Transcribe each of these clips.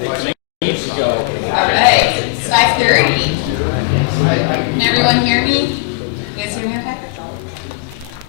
Alright, it's 5:30. Can everyone hear me? You guys hear me okay?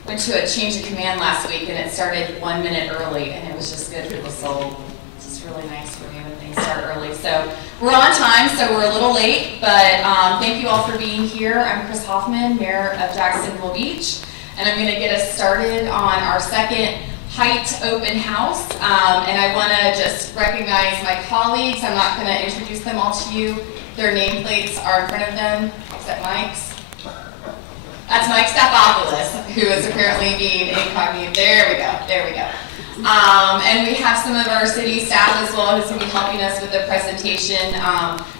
Went to a change of command last week and it started 1 minute early and it was just good for the soul. It's just really nice when things start early. So we're on time, so we're a little late, but thank you all for being here. I'm Hoffman, Mayor of Jacksonville Beach, and I'm going to get us started on our second Height open house, and I want to just recognize my colleagues. I'm not going to introduce them all to you. Their nameplates are in front of them. Is that Mike's? That's Mike Staphopoulos, who is apparently being incognito. There we go. And we have some of our city staff as well who's going to be helping us with the presentation.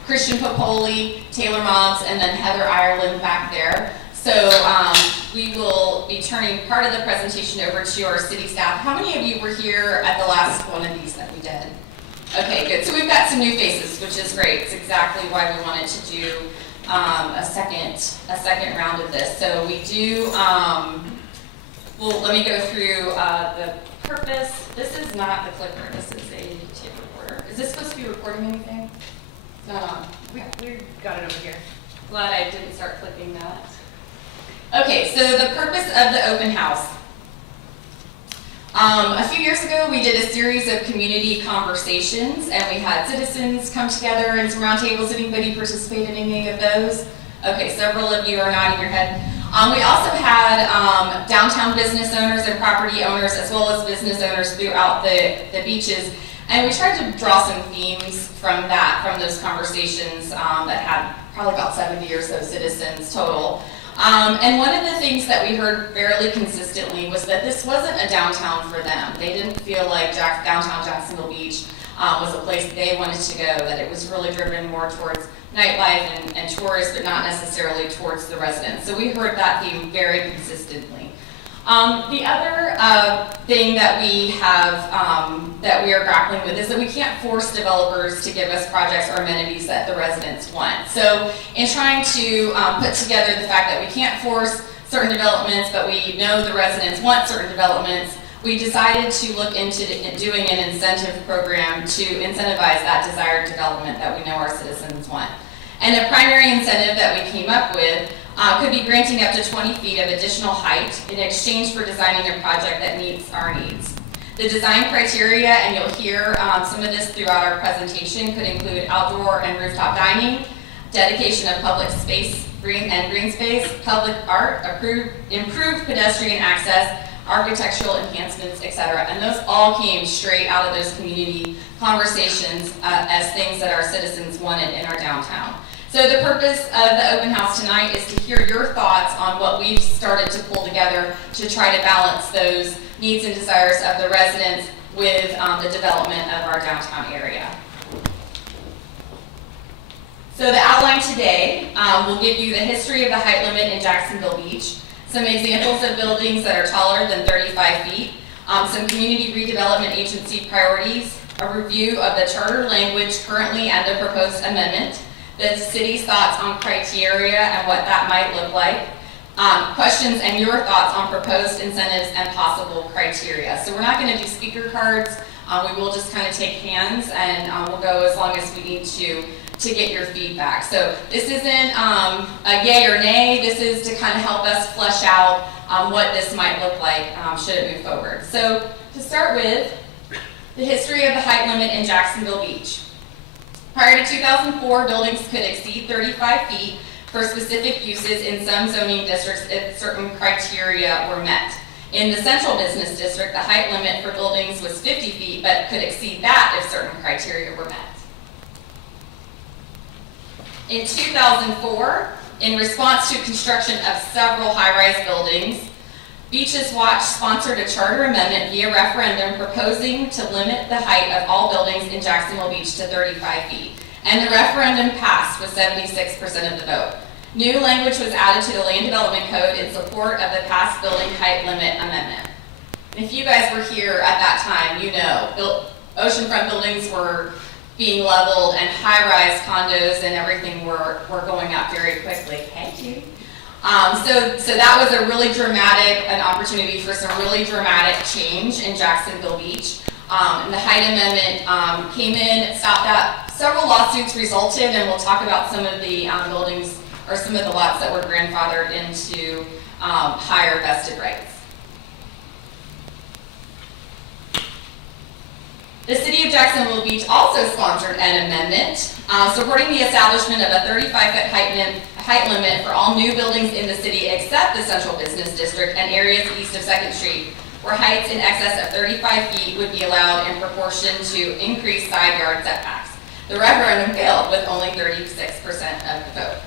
Christian Popoli, Taylor Mobbs, and then Heather Ireland back there. So we will be turning part of the presentation over to our city staff. How many of you were here at the last one of these that we did? Okay, good. So we've got some new faces, which is great. It's exactly why we wanted to do a second round of this. So we do, well, let me go through the purpose. This is not the clicker. This is a tape recorder. Is this supposed to be recording anything? It's not on. We got it over here. Glad I didn't start clicking that. Okay, so the purpose of the open house. A few years ago, we did a series of community conversations, and we had citizens come together in some roundtables. Anybody participate in any of those? Okay, several of you are nodding your head. We also had downtown business owners and property owners, as well as business owners throughout the beaches, and we tried to draw some themes from those conversations that had probably about 70 or so citizens total. And one of the things that we heard fairly consistently was that this wasn't a downtown for them. They didn't feel like downtown Jacksonville Beach was a place they wanted to go, that it was really driven more towards nightlife and tourists, but not necessarily towards the residents. So we heard that theme very consistently. The other thing that we have, that we are grappling with is that we can't force developers to give us projects or amenities that the residents want. So in trying to put together the fact that we can't force certain developments, but we know the residents want certain developments, we decided to look into doing an incentive program to incentivize that desired development that we know our citizens want. And the primary incentive that we came up with could be granting up to 20 feet of additional height in exchange for designing a project that meets our needs. The design criteria, and you'll hear some of this throughout our presentation, could include outdoor and rooftop dining, dedication of public space, green space, public art, improved pedestrian access, architectural enhancements, etc. And those all came straight out of those community conversations as things that our citizens wanted in our downtown. So the purpose of the open house tonight is to hear your thoughts on what we've started to pull together to try to balance those needs and desires of the residents with the development of our downtown area. So the outline today will give you the history of the height limit in Jacksonville Beach, some examples of buildings that are taller than 35 feet, some community redevelopment agency priorities, a review of the charter language currently and the proposed amendment, the city's thoughts on criteria and what that might look like, questions and your thoughts on proposed incentives and possible criteria. So we're not going to do speaker cards. We will just kind of take hands, and we'll go as long as we need to get your feedback. So this isn't a yay or nay. This is to kind of help us flesh out what this might look like should it move forward. So to start with, the history of the height limit in Jacksonville Beach. Prior to 2004, buildings could exceed 35 feet for specific uses in some zoning districts if certain criteria were met. In the central business district, the height limit for buildings was 50 feet, but could exceed that if certain criteria were met. In 2004, in response to construction of several high-rise buildings, Beaches Watch sponsored a charter amendment via referendum proposing to limit the height of all buildings in Jacksonville Beach to 35 feet. And the referendum passed with 76% of the vote. New language was added to the Land Development Code in support of the passed building height limit amendment. And if you guys were here at that time, you know, oceanfront buildings were being leveled and high-rise condos and everything were going up very quickly. Hey, Judy. So that was a really dramatic, an opportunity for some really dramatic change in Jacksonville Beach. And the height amendment came in, stopped that. Several lawsuits resulted, and we'll talk about some of the buildings or some of the lots that were grandfathered into higher vested rights. The City of Jacksonville Beach also sponsored an amendment supporting the establishment of a 35-foot height limit for all new buildings in the city except the Central Business District and areas east of 2nd Street, where heights in excess of 35 feet would be allowed in proportion to increased side yard setbacks. The referendum failed with only 36% of the vote.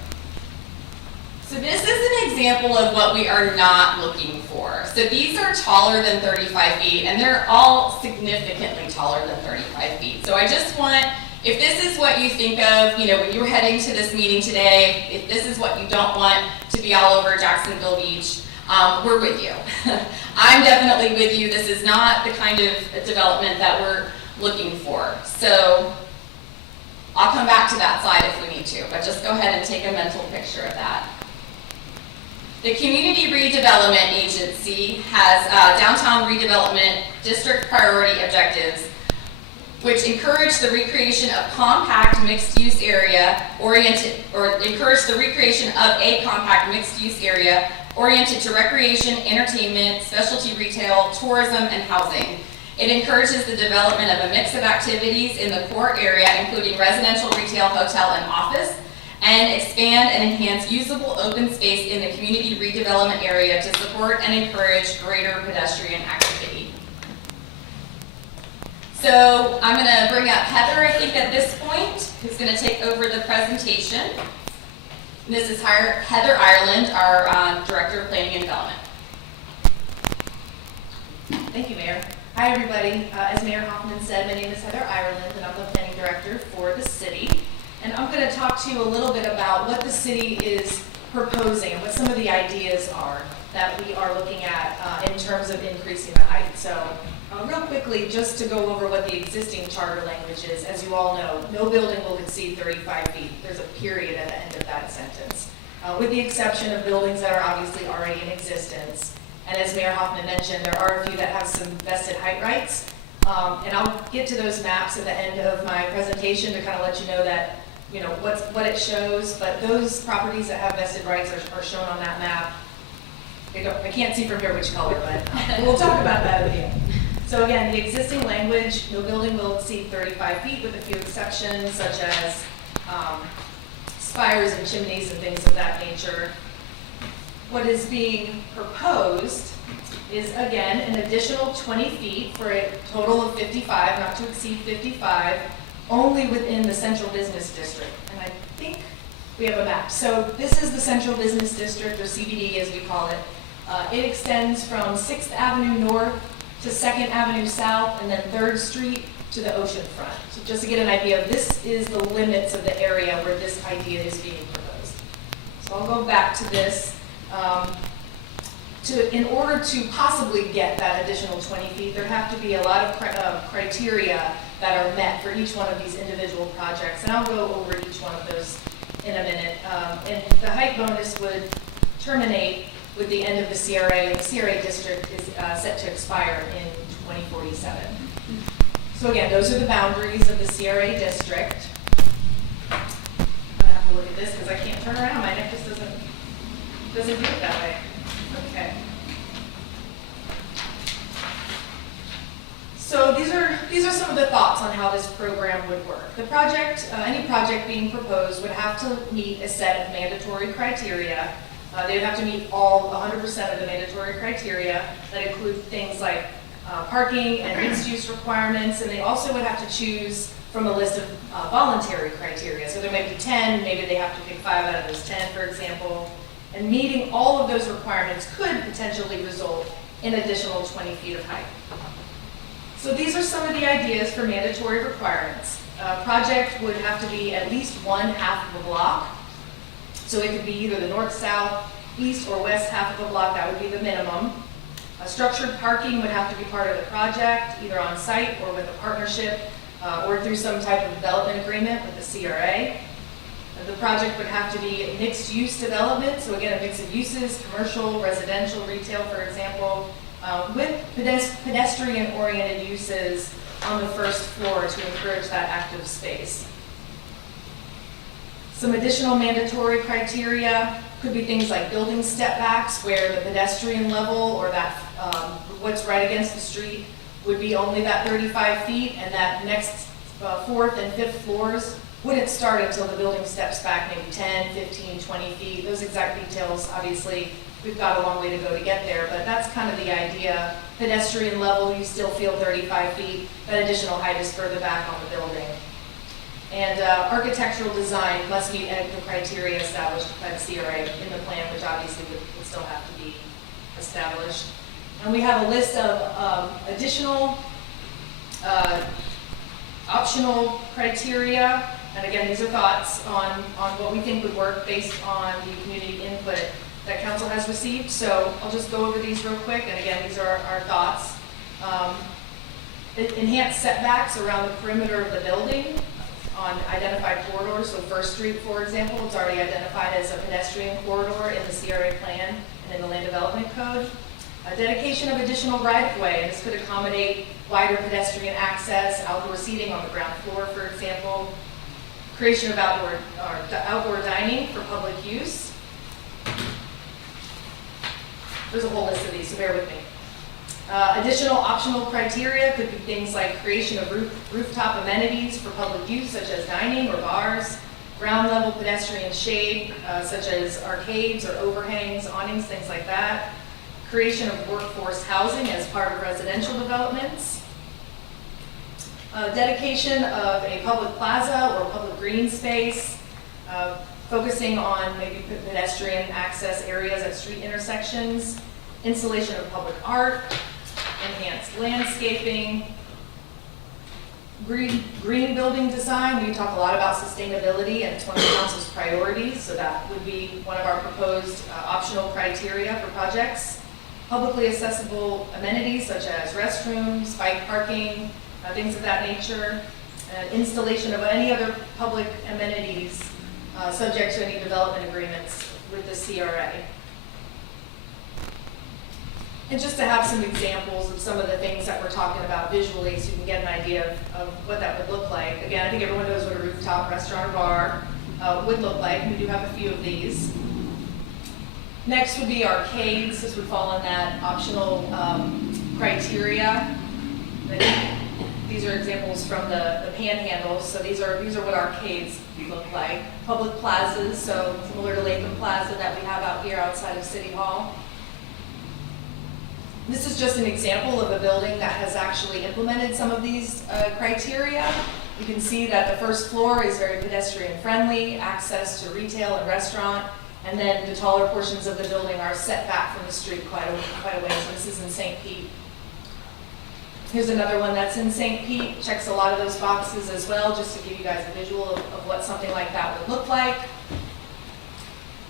So this is an example of what we are not looking for. So these are taller than 35 feet, and they're all significantly taller than 35 feet. So I just want, if this is what you think of, you know, when you're heading to this meeting today, if this is what you don't want to be all over Jacksonville Beach, we're with you. I'm definitely with you. This is not the kind of development that we're looking for. So I'll come back to that slide if we need to, but just go ahead and take a mental picture of that. The Community Redevelopment Agency has downtown redevelopment district priority objectives, which encourage the recreation of compact mixed-use area encourage the recreation of a compact mixed-use area oriented to recreation, entertainment, specialty retail, tourism, and housing. It encourages the development of a mix of activities in the core area, including residential, retail, hotel, and office, and expand and enhance usable open space in the community redevelopment area to support and encourage greater pedestrian activity. So I'm going to bring up Heather, I think, at this point, who's going to take over the presentation. And this is Heather Ireland, our Director of Planning and Development. Thank you, Mayor. Hi, everybody. As Mayor Hoffman said, my name is Heather Ireland, and I'm the Planning Director for the city. And I'm going to talk to you a little bit about what the city is proposing and what some of the ideas are that we are looking at in terms of increasing the height. So real quickly, just to go over what the existing charter language is, as you all know, no building will exceed 35 feet. There's a period at the end of that sentence, with the exception of buildings that are obviously already in existence. And as Mayor Hoffman mentioned, there are a few that have some vested height rights. And I'll get to those maps at the end of my presentation to kind of let you know that, you know, what it shows, but those properties that have vested rights are shown on that map. I can't see from here which color, but we'll talk about that at the end. So again, the existing language, no building will exceed 35 feet with a few exceptions, such as spires and chimneys and things of that nature. What is being proposed is, again, an additional 20 feet for a total of 55, not to exceed 55, only within the Central Business District. And I think we have a map. So this is the Central Business District, or CBD as we call it. It extends from 6th Avenue North to 2nd Avenue South, and then 3rd Street to the ocean front. So just to get an idea, this is the limits of the area where this idea is being proposed. So I'll go back to this. In order to possibly get that additional 20 feet, there have to be a lot of criteria that are met for each one of these individual projects, and I'll go over each one of those in a minute. And the height bonus would terminate with the end of the CRA. The CRA district is set to expire in 2047. So again, those are the boundaries of the CRA district. I'm gonna have to look at this because I can't turn around. My neck just doesn't do it that way. Okay. So these are some of the thoughts on how this program would work. The project, any project being proposed would have to meet a set of mandatory criteria. They would have to meet all 100% of the mandatory criteria that include things like parking and mixed-use requirements, and they also would have to choose from a list of voluntary criteria. So there may be 10, maybe they have to pick 5 out of those 10, for example. And meeting all of those requirements could potentially result in additional 20 feet of height. So these are some of the ideas for mandatory requirements. A project would have to be at least one half of a block. So it could be either the north, south, east, or west half of a block. That would be the minimum. Structured parking would have to be part of the project, either on site or with a partnership, or through some type of development agreement with the CRA. The project would have to be mixed-use development, so again, a mix of uses, commercial, residential, retail, for example, with pedestrian-oriented uses on the first floor to encourage that active space. Some additional mandatory criteria could be things like building step backs where the pedestrian level or that what's right against the street would be only that 35 feet, and that next fourth and fifth floors wouldn't start until the building steps back maybe 10, 15, 20 feet. Those exact details, obviously, we've got a long way to go to get there, but that's kind of the idea. Pedestrian level, you still feel 35 feet. That additional height is further back on the building. And architectural design must meet the criteria established by the CRA in the plan, which obviously would still have to be established. And we have a list of additional optional criteria. And again, these are thoughts on what we think would work based on the community input that council has received. So I'll just go over these real quick. And again, these are our thoughts. Enhanced setbacks around the perimeter of the building on identified corridors. So First Street, for example, it's already identified as a pedestrian corridor in the CRA plan and in the Land Development Code. A dedication of additional right-of-way, and this could accommodate wider pedestrian access, outdoor seating on the ground floor, for example. Creation of outdoor dining for public use. There's a whole list of these, so bear with me. Additional optional criteria could be things like creation of rooftop amenities for public use, such as dining or bars, ground level pedestrian shade, such as arcades or overhangs, awnings, things like that. Creation of workforce housing as part of residential developments. Dedication of a public plaza or public green space, focusing on maybe pedestrian access areas at street intersections. Installation of public art, enhanced landscaping, green building design. We talk a lot about sustainability, and it's one of the council's priorities, so that would be one of our proposed optional criteria for projects. Publicly accessible amenities such as restrooms, bike parking, things of that nature. Installation of any other public amenities subject to any development agreements with the CRA. And just to have some examples of some of the things that we're talking about visually so you can get an idea of what that would look like. Again, I think everyone knows what a rooftop restaurant or bar would look like. We do have a few of these. Next would be arcades. This would fall in that optional criteria. These are examples from the panhandles. So these are what arcades look like. Public plazas, so similar to Latham Plaza that we have out here outside of City Hall. This is just an example of a building that has actually implemented some of these criteria. You can see that the first floor is very pedestrian friendly, access to retail and restaurant, and then the taller portions of the building are set back from the street quite a ways. So this is in St. Pete. Here's another one that's in St. Pete, checks a lot of those boxes as well, just to give you guys a visual of what something like that would look like.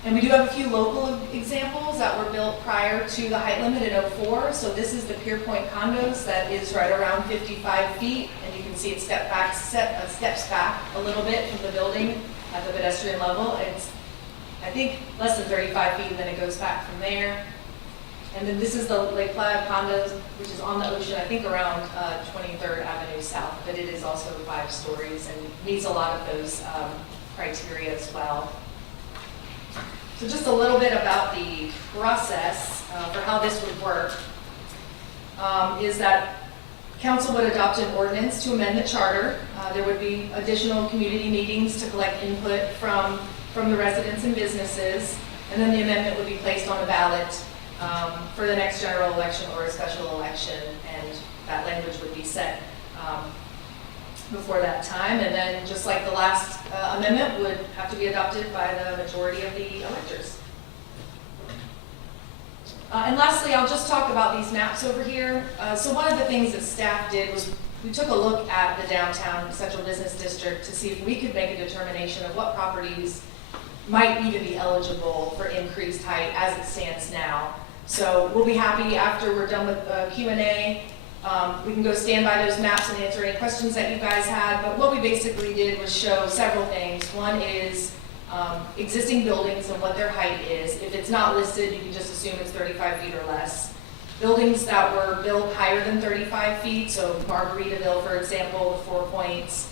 And we do have a few local examples that were built prior to the height limit in '04. So this is the Pierpoint Condos that is right around 55 feet. And you can see it steps back a little bit from the building at the pedestrian level. It's, I think, less than 35 feet, and then it goes back from there. And then this is the Lake Playa Condos, which is on the ocean, I think around 23rd Avenue South. But it is also 5 stories and meets a lot of those criteria as well. So just a little bit about the process for how this would work is that council would adopt an ordinance to amend the charter. There would be additional community meetings to collect input from the residents and businesses, and then the amendment would be placed on a ballot for the next general election or a special election, and that language would be set before that time, and then just like the last amendment would have to be adopted by the majority of the electors. And lastly, I'll just talk about these maps over here. So one of the things that staff did was we took a look at the downtown central business district to see if we could make a determination of what properties might even be eligible for increased height as it stands now. So we'll be happy after we're done with Q&A. We can go stand by those maps and answer any questions that you guys had, but what we basically did was show several things. One is existing buildings and what their height is. If it's not listed, you can just assume it's 35 feet or less. buildings that were built higher than 35 feet, so Margaritaville, for example, the 4 Points,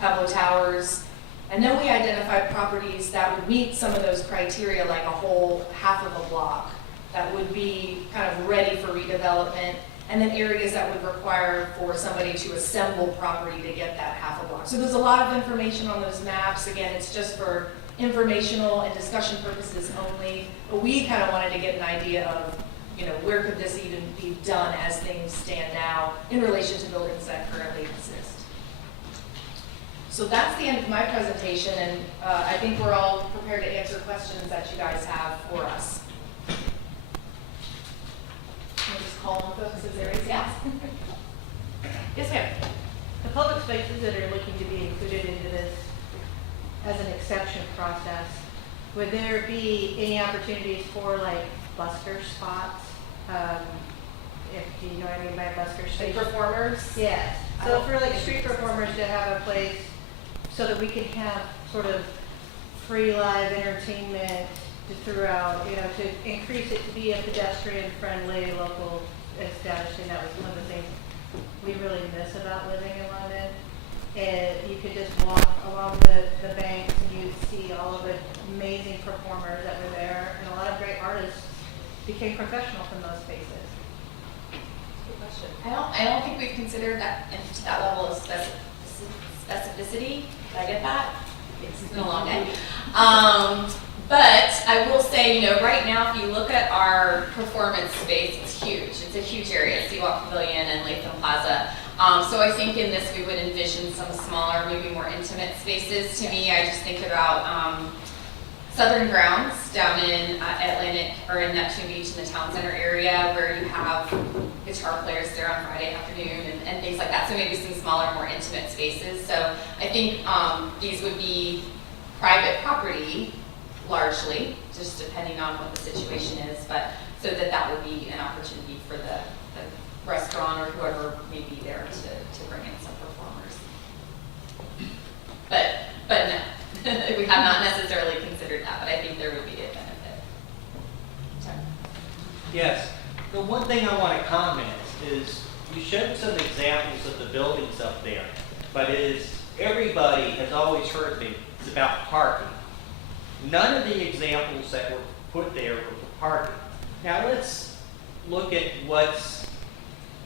Pablo Towers. And then we identified properties that would meet some of those criteria, like a whole half of a block, that would be kind of ready for redevelopment, and then areas that would require for somebody to assemble property to get that half a block. So there's a lot of information on those maps. Again, it's just for informational and discussion purposes only, but we kind of wanted to get an idea of, you know, where could this even be done as things stand now in relation to buildings that currently exist. So that's the end of my presentation, and I think we're all prepared to answer questions that you guys have for us. I'll just call on folks if there is, yes. Yes, ma'am. The public spaces that are looking to be included into this as an exception process, would there be any opportunities for like busker spots? If you know what I mean by busker Like space? performers? Yes. I So don't for like think street it's- performers to have a place so that we can have sort of free live entertainment throughout, you know, to increase it to be a pedestrian-friendly local establishment. That was one of the things we really miss about living in London. And you could just walk along the banks and you'd see all of the amazing performers that were there, and a lot of great artists became professional from those spaces. Good question. I don't think we've considered that to that level of specificity. Did I get that? It's been a long day. But I will say, you know, right now, if you look at our performance space, it's huge. It's a huge area, Seawalk Pavilion and Latham Plaza. So I think in this, we would envision some smaller, maybe more intimate spaces. To me, I just think about Southern Grounds down in Atlantic, or in Neptune Beach in the town center area, where you have guitar players there on Friday afternoon and things like that. So maybe some smaller, more intimate spaces. So I think these would be private property, largely, just depending on what the situation is, but so that would be an opportunity for the restaurant or whoever may be there to bring in some performers. But no, we have not necessarily considered that, but I think there would be a benefit. So. Yes. The one thing I want to comment is you showed some examples of the buildings up there, but everybody has always heard me, it's about parking. None of the examples that were put there were for parking. Now let's look at what's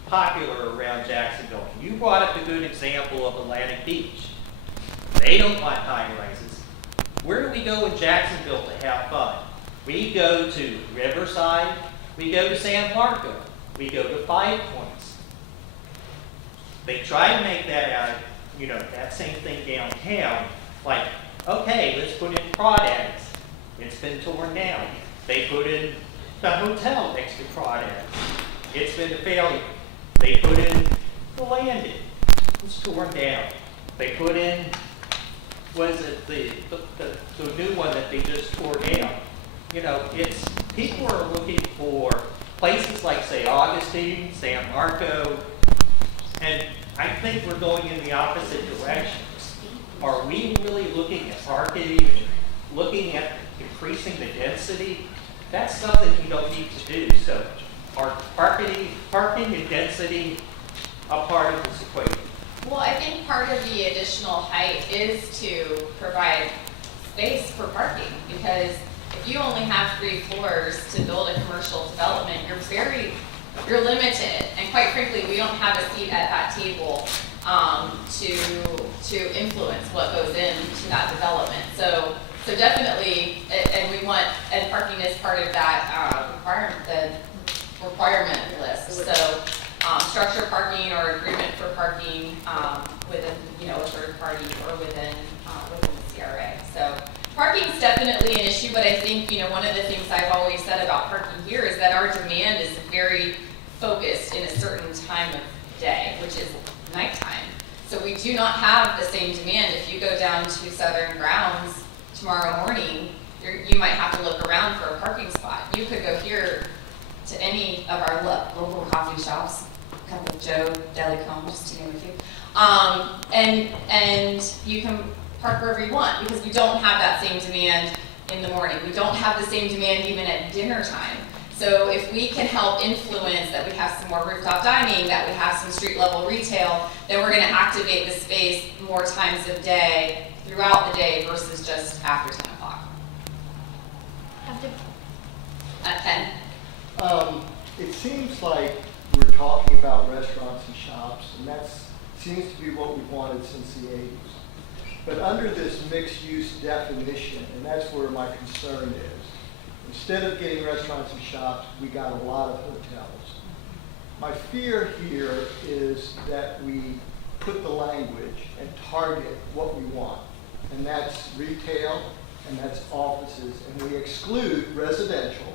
popular around Jacksonville. You brought up a good example of Atlantic Beach. They don't want high rises. Where do we go in Jacksonville to have fun? We go to Riverside, we go to San Marco, we go to 5 Points. They try to make that out, you know, that same thing downtown, like, okay, let's put in Crawdads. It's been torn down. They put in the hotel next to Crawdads. It's been a failure. They put in the Landing. It's torn down. They put in, was it the new one that they just tore down? You know, it's, people are looking for places like, say, Augustine, San Marco, and I think we're going in the opposite direction. Are we really looking at parking, looking at increasing the density? That's something we don't need to do. So are parking and density a part of this equation? Well, I think part of the additional height is to provide space for parking, because if you only have 3 floors to build a commercial development, you're limited. And quite frankly, we don't have a seat at that table to influence what goes into that development. So definitely, and parking is part of that requirement list. So structured parking or agreement for parking within, you know, a third party or within the CRA. So parking is definitely an issue, but I think, you know, one of the things I've always said about parking here is that our demand is very focused in a certain time of day, which is nighttime. So we do not have the same demand. If you go down to Southern Grounds tomorrow morning, you might have to look around for a parking spot. You could go here to any of our local coffee shops, a couple of Joe Delicom, just to name a few, and you can park wherever you want, because we don't have that same demand in the morning. We don't have the same demand even at dinner time. So if we can help influence that we have some more rooftop dining, that we have some street level retail, then we're gonna activate the space more times a day, throughout the day versus just after 10 o'clock. At 10. It seems like we're talking about restaurants and shops, and that seems to be what we've wanted since the 80s. But under this mixed-use definition, and that's where my concern is, instead of getting restaurants and shops, we got a lot of hotels. My fear here is that we put the language and target what we want, and that's retail and that's offices, and we exclude residential.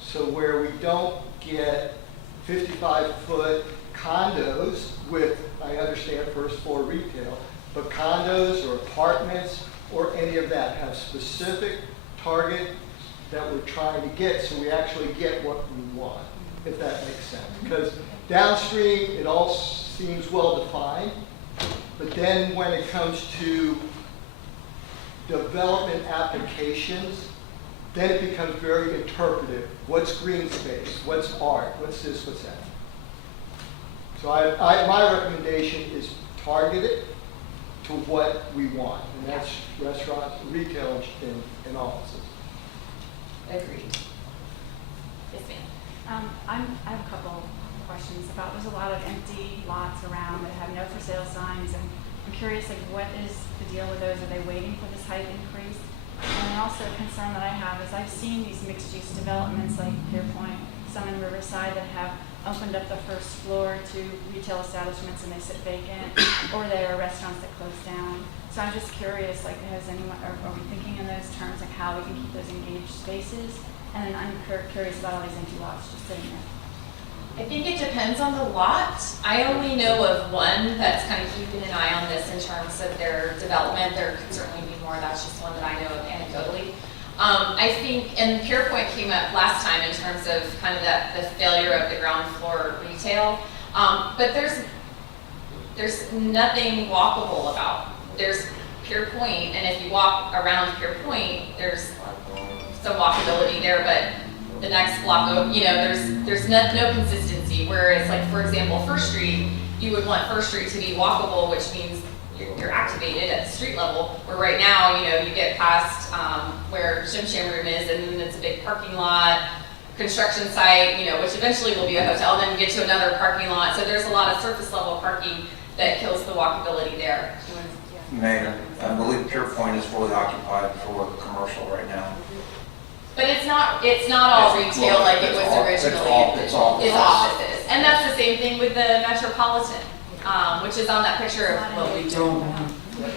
So where we don't get 55-foot condos with, I understand, first floor retail, but condos or apartments or any of that have specific target that we're trying to get, so we actually get what we want, if that makes sense. Because downstream, it all seems well defined, but then when it comes to development applications, then it becomes very interpretive. What's green space? What's art? What's this? What's that? So my recommendation is target it to what we want, and that's restaurants, retail, and offices. Agreed. Yes, ma'am. I have a couple questions about, there's a lot of empty lots around that have no for sale signs, and I'm curious, like, what is the deal with those? Are they waiting for this height increase? And then also a concern that I have is I've seen these mixed-use developments like Pierpoint, some in Riverside that have opened up the first floor to retail establishments and they sit vacant, or there are restaurants that close down. So I'm just curious, like, has anyone, are we thinking in those terms, like how we can keep those engaged spaces? And then I'm curious about all these empty lots just sitting there. I think it depends on the lot. I only know of one that's kind of keeping an eye on this in terms of their development. There could certainly be more. That's just one that I know of anecdotally. I think, and Pierpoint came up last time in terms of kind of the failure of the ground floor retail. But there's nothing walkable about. There's Pierpoint, and if you walk around Pierpoint, there's some walkability there, but the next block, there's no consistency. Whereas, like, for example, First Street, you would want First Street to be walkable, which means you're activated at the street level. Where right now, you get past where Shim Sham Room is, and then it's a big parking lot, construction site, which eventually will be a hotel. Then you get to another parking lot. So there's a lot of surface level parking that kills the walkability there. Mayor, I believe Pierpoint is fully occupied for commercial right now. But it's not all retail like it was originally. It's offices. And that's the same thing with the Metropolitan, which is on that picture of what we do.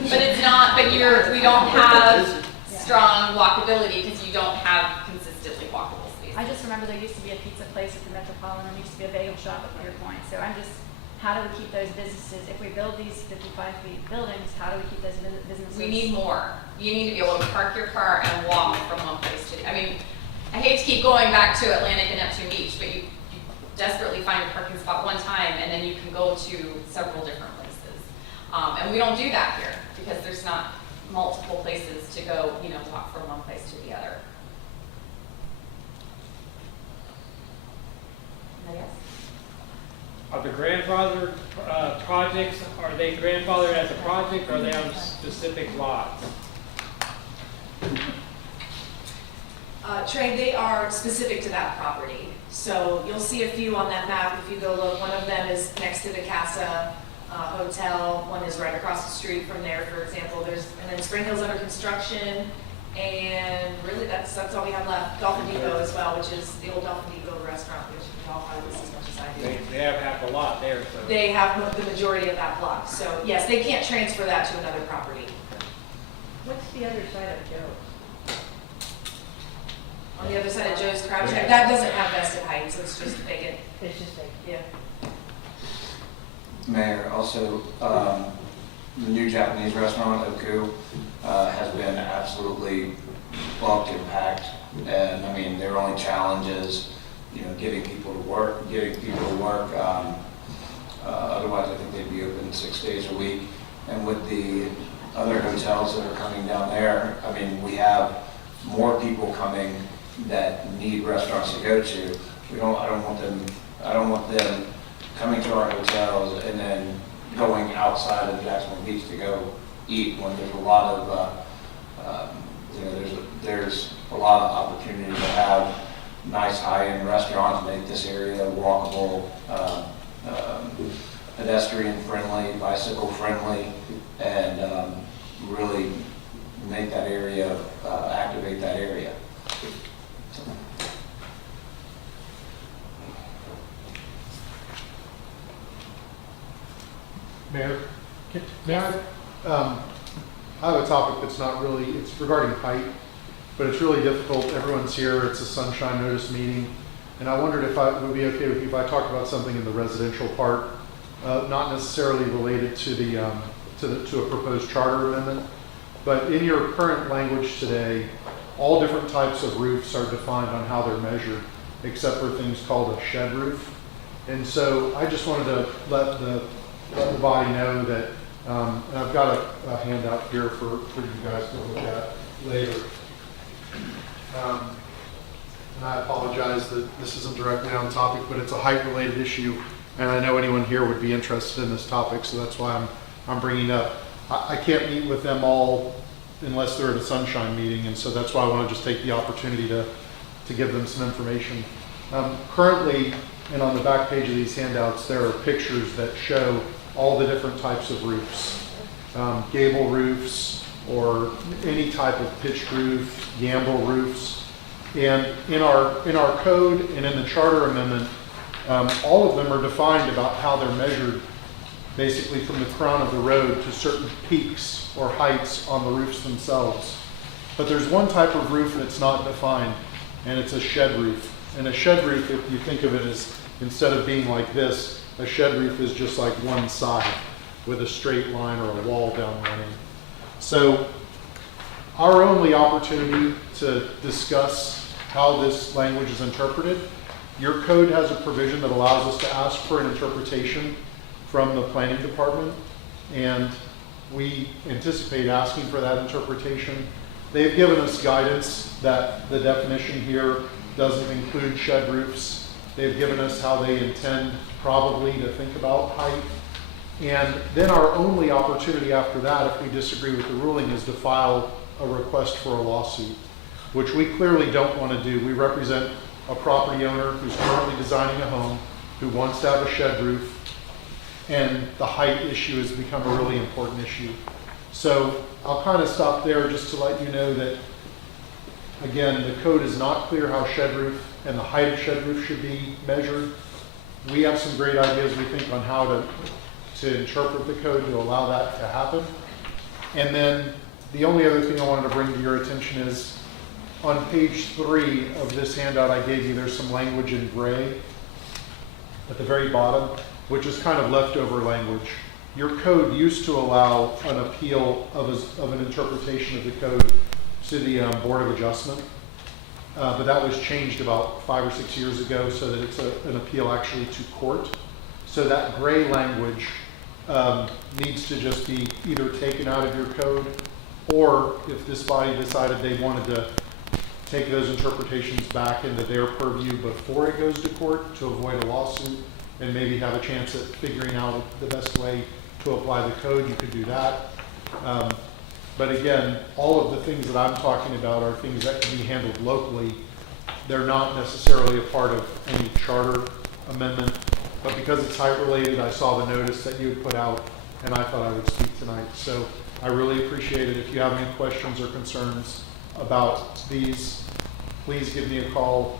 But it's not, but we don't have strong walkability because you don't have consistently walkable spaces. I just remember there used to be a pizza place at the Metropolitan, there used to be a bagel shop at Pierpoint. So how do we keep those businesses, if we build these 55-feet buildings, how do we keep those businesses? We need more. You need to be able to park your car and walk from one place to the other. I mean, I hate to keep going back to Atlantic and Neptune Beach, but you desperately find a parking spot one time and then you can go to several different places. And we don't do that here because there's not multiple places to go, walk from one place to the other. Yes? Are the grandfathered projects, are they grandfathered as a project, or are they on specific lots? Trey, they are specific to that property. So you'll see a few on that map if you go look. One of them is next to the Casa Hotel. One is right across the street from there, for example. And then Spring Hill's under construction. And really, that's all we have left. Dolphin Depot as well, which is the old Dolphin Depot restaurant, which you all have this as much as I do. They have half a lot there, so. They have the majority of that block. So yes, they can't transfer that to another property. What's the other side of Joe's? On the other side of Joe's Crab Shack, that doesn't have vested heights, so it's just vacant. It's just like, Yeah. Mayor, also, the new Japanese restaurant, Oku, has been absolutely booked and packed. And I mean, their only challenge is, getting people to work. Otherwise, I think they'd be open 6 days a week. And with the other hotels that are coming down there, I mean, we have more people coming that need restaurants to go to. I don't want them coming to our hotels and then going outside of Jacksonville Beach to go eat when there's a lot of, there's a lot of opportunity to have nice high-end restaurants, make this area walkable, pedestrian friendly, bicycle friendly, and really make that area, activate that area. Mayor, I have a topic that's not really, it's regarding height, but it's really difficult. Everyone's here, it's a sunshine notice meeting, and I wondered if it would be okay with you if I talked about something in the residential part, not necessarily related to to a proposed charter amendment, but in your current language today, all different types of roofs are defined on how they're measured, except for things called a shed roof. And so I just wanted to let the body know that, and I've got a handout here for you guys to look at later. And I apologize that this isn't directly on topic, but it's a height-related issue, and I know anyone here would be interested in this topic, so that's why I'm bringing it up. I can't meet with them all unless they're at a sunshine meeting, and so that's why I want to just take the opportunity to give them some information. Currently, and on the back page of these handouts, there are pictures that show all the different types of roofs. Gable roofs, or any type of pitched roof, gambrel roofs. And in our code and in the charter amendment, all of them are defined about how they're measured, basically from the crown of the road to certain peaks or heights on the roofs themselves. But there's one type of roof that's not defined, and it's a shed roof. And a shed roof, if you think of it as, instead of being like this, a shed roof is just like one side with a straight line or a wall down running. So our only opportunity to discuss how this language is interpreted, your code has a provision that allows us to ask for an interpretation from the planning department, and we anticipate asking for that interpretation. They've given us guidance that the definition here doesn't include shed roofs. They've given us how they intend probably to think about height. And then our only opportunity after that, if we disagree with the ruling, is to file a request for a lawsuit, which we clearly don't want to do. We represent a property owner who's currently designing a home, who wants to have a shed roof, and the height issue has become a really important issue. So I'll kind of stop there just to let you know that, again, the code is not clear how shed roof and the height of shed roof should be measured. We have some great ideas, we think, on how to interpret the code to allow that to happen. And then the only other thing I wanted to bring to your attention is on page 3 of this handout I gave you, there's some language in gray at the very bottom, which is kind of leftover language. Your code used to allow an appeal of an interpretation of the code to the Board of Adjustment, but that was changed about 5 or 6 years ago so that it's an appeal actually to court. So that gray language needs to just be either taken out of your code, or if this body decided they wanted to take those interpretations back into their purview before it goes to court to avoid a lawsuit and maybe have a chance at figuring out the best way to apply the code, you could do that. But again, all of the things that I'm talking about are things that can be handled locally. They're not necessarily a part of any charter amendment, but because it's height related, I saw the notice that you had put out, and I thought I would speak tonight. So I really appreciate it. If you have any questions or concerns about these, please give me a call.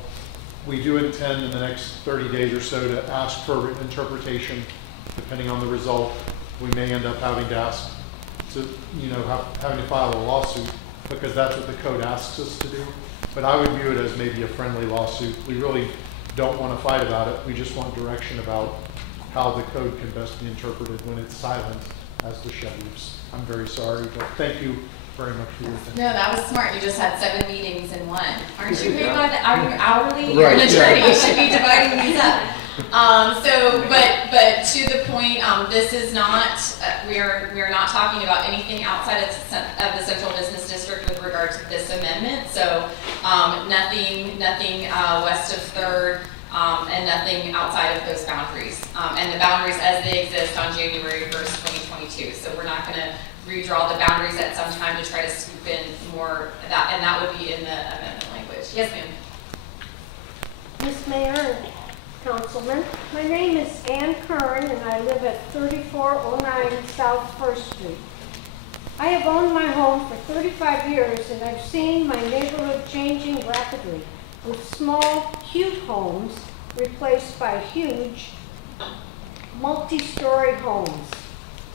We do intend in the next 30 days or so to ask for a written interpretation. Depending on the result, we may end up having to ask to, having to file a lawsuit, because that's what the code asks us to do. But I would view it as maybe a friendly lawsuit. We really don't want to fight about it. We just want direction about how the code can best be interpreted when it's silent as the shed roofs. I'm very sorry, but thank you very much for your attention. No, that was smart. You just had 7 meetings in one. Aren't you paid by the hourly? You're an Right, attorney. yeah. You should be dividing these up. But to the point, this is not, we are not talking about anything outside of the central business district with regard regards to this amendment. So nothing west of 3rd and nothing outside of those boundaries. And the boundaries as they exist on January 1st, 2022. So we're not going to redraw the boundaries at some time to try to scoop in more of that, and that would be in the amendment language. Yes, ma'am. Ms. Mayor and Councilman, my name is Ann Kern and I live at 3409 South First Street. I have owned my home for 35 years and I've seen my neighborhood changing rapidly, with small, cute homes replaced by huge, multi-story homes.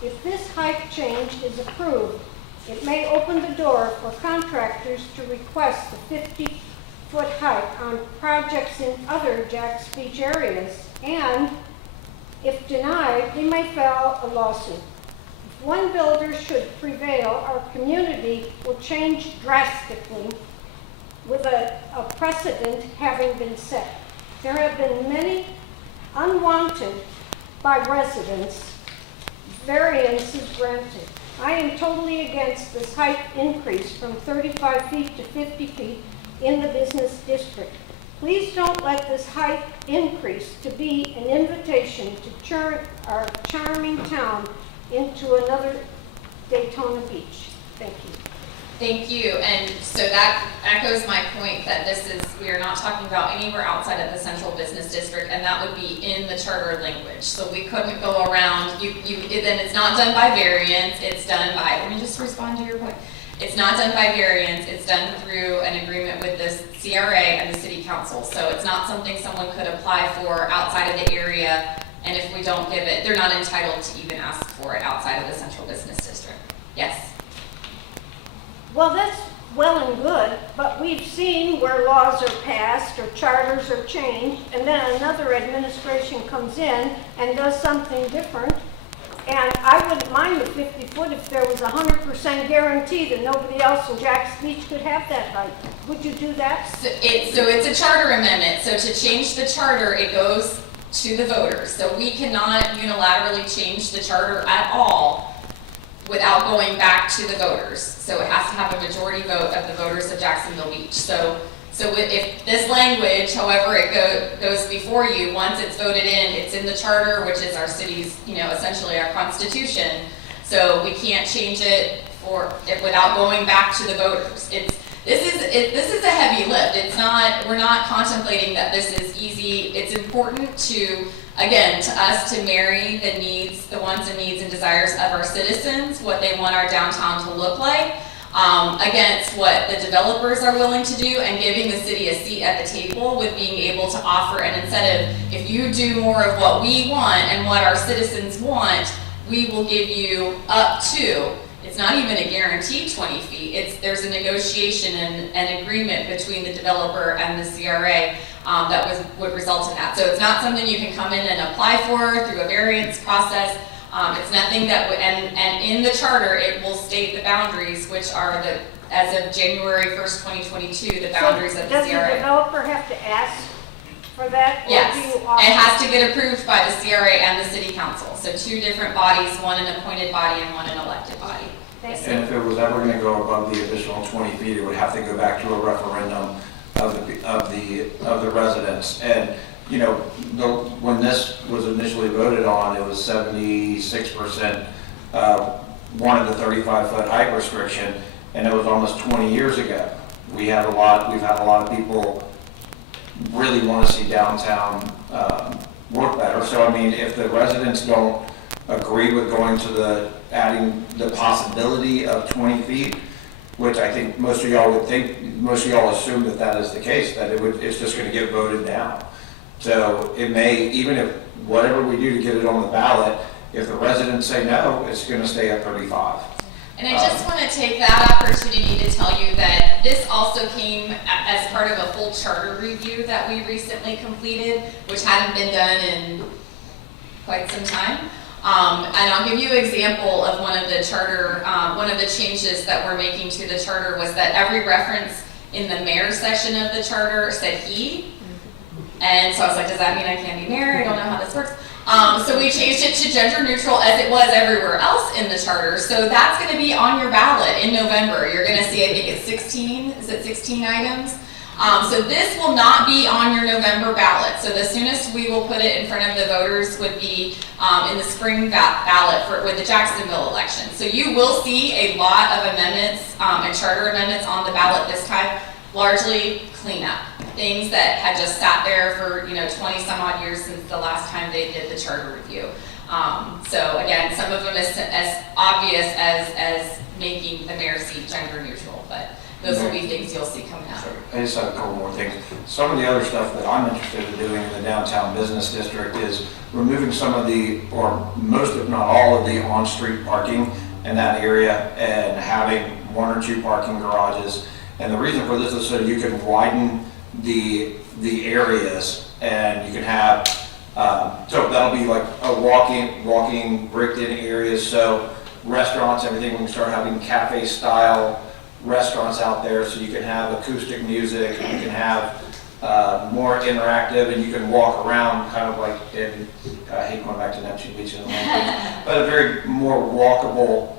If this height change is approved, it may open the door for contractors to request the 50-foot height on projects in other Jack's Beach areas, and if denied, they may file a lawsuit. If one builder should prevail, our community will change drastically with a precedent having been set. There have been many unwanted by residents variances granted. I am totally against this height increase from 35 feet to 50 feet in the business district. Please don't let this height increase to be an invitation to turn our charming town into another Daytona Beach. Thank you. Thank you. And so that echoes my point that we are not talking about anywhere outside of the central business district, and that would be in the charter language. So we couldn't go around, then it's not done by variance, it's done by, let me just respond to your point. It's not done by variance, it's done through an agreement with the CRA and the city council. So it's not something someone could apply for outside of the area, and if we don't give it, they're not entitled to even ask for it outside of the central business district. Yes? Well, that's well and good, but we've seen where laws are passed or charters are changed, and then another administration comes in and does something different. And I wouldn't mind the 50 foot if there was 100% guarantee that nobody else in Jack's Beach could have that height. Would you do that? So it's a charter amendment. So to change the charter, it goes to the voters. So we cannot unilaterally change the charter at all without going back to the voters. So it has to have a majority vote of the voters of Jacksonville Beach. So if this language, however it goes before you, once it's voted in, it's in the charter, which is our city's, essentially our constitution. So we can't change it without going back to the voters. This is a heavy lift. We're not contemplating that this is easy. It's important to us to marry the wants and needs and desires of our citizens, what they want our downtown to look like, against what the developers are willing to do, and giving the city a seat at the table with being able to offer an incentive. If you do more of what we want and what our citizens want, we will give you up to, it's not even a guaranteed 20 feet, there's a negotiation and an agreement between the developer and the CRA that would result in that. So it's not something you can come in and apply for through a variance process. It's nothing that and in the charter it will state the boundaries, which are as of January 1st, 2022, the boundaries of the CRA. Does the developer have to ask for that? Yes, it has to get approved by the CRA and the city council. So two different bodies, one an appointed body and one an elected body. And if it was ever going to go above the additional 20 feet, it would have to go back to a referendum of the residents. And when this was initially voted on, it was 76% wanted the 35-foot height restriction, and it was almost 20 years ago. We've had a lot of people really want to see downtown work better. So I mean, if the residents don't agree with going to adding the possibility of 20 feet, which I think most of y'all assume that is the case, that it's just going to get voted down. So it may, even if whatever we do to get it on the ballot, if the residents say no, it's going to stay at 35. And I just want to take that opportunity to tell you that this also came as part of a full charter review that we recently completed, which hadn't been done in quite some time. And I'll give you an example of one of the changes that we're making to the charter was that every reference in the mayor section of the charter said he. And so I was like, does that mean I can't be mayor? I don't know how this works. So we changed it to gender neutral as it was everywhere else in the charter. So that's going to be on your ballot in November. You're going to see, I think it's 16, is it 16 items? So this will not be on your November ballot. So the soonest we will put it in front of the voters would be in the spring ballot with the Jacksonville election. So you will see a lot of amendments and charter amendments on the ballot this time, largely cleanup. Things that had just sat there for 20 some odd years since the last time they did the charter review. So again, some of them is as obvious as making the mayor seat gender neutral, but those will be things you'll see coming out. I just have a couple more things. Some of the other stuff that I'm interested in doing in the downtown business district is removing some of the, or most if not all of the on-street parking in that area and having 1 or 2 parking garages. And the reason for this is so you can widen the areas, and you can have, so that'll be like a walking bricked in areas. So restaurants, everything, we can start having cafe style restaurants out there, so you can have acoustic music, and you can have more interactive, and you can walk around kind of like in, I hate going back to Neptune Beach in Atlanta, but a very more walkable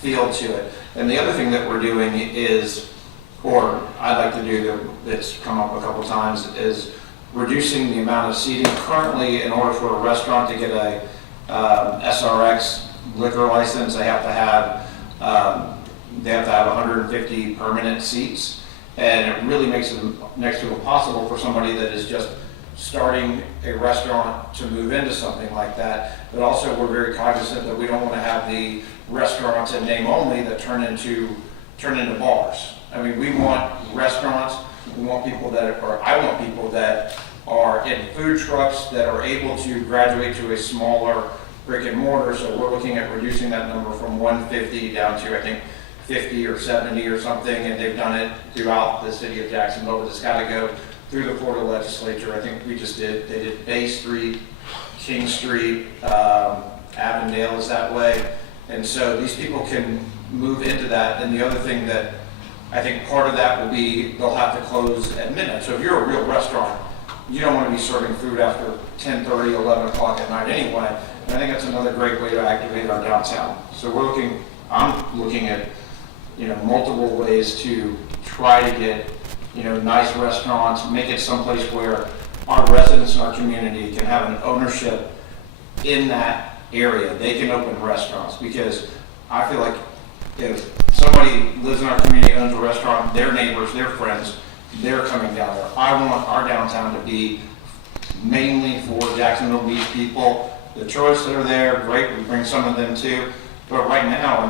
feel to it. And the other thing that we're doing is, or I'd like to do that's come up a couple times, is reducing the amount of seating. Currently, in order for a restaurant to get a SRX liquor license, they have to have 150 permanent seats, and it really makes it next to impossible for somebody that is just starting a restaurant to move into something like that. But also, we're very cognizant that we don't want to have the restaurants in name only that turn into bars. I mean, we want restaurants, we want people that are, I want people that are in food trucks that are able to graduate to a smaller brick and mortar. So we're looking at reducing that number from 150 down to, I think, 50 or 70 or something, and they've done it throughout the city of Jacksonville, but it's got to go through the Florida legislature. I think they did Bay Street, King Street, Avondale is that way. And so these people can move into that. And the other thing that I think part of that will be they'll have to close at midnight. So if you're a real restaurant, you don't want to be serving food after 10:30, 11 o'clock at night anyway. And I think that's another great way to activate our downtown. So I'm looking at, multiple ways to try to get, nice restaurants, make it someplace where our residents in our community can have an ownership in that area. They can open restaurants, because I feel like if somebody lives in our community, owns a restaurant, their neighbors, their friends, they're coming down there. I want our downtown to be mainly for Jacksonville Beach people. The tourists that are there, great, we bring some of them too. But right now,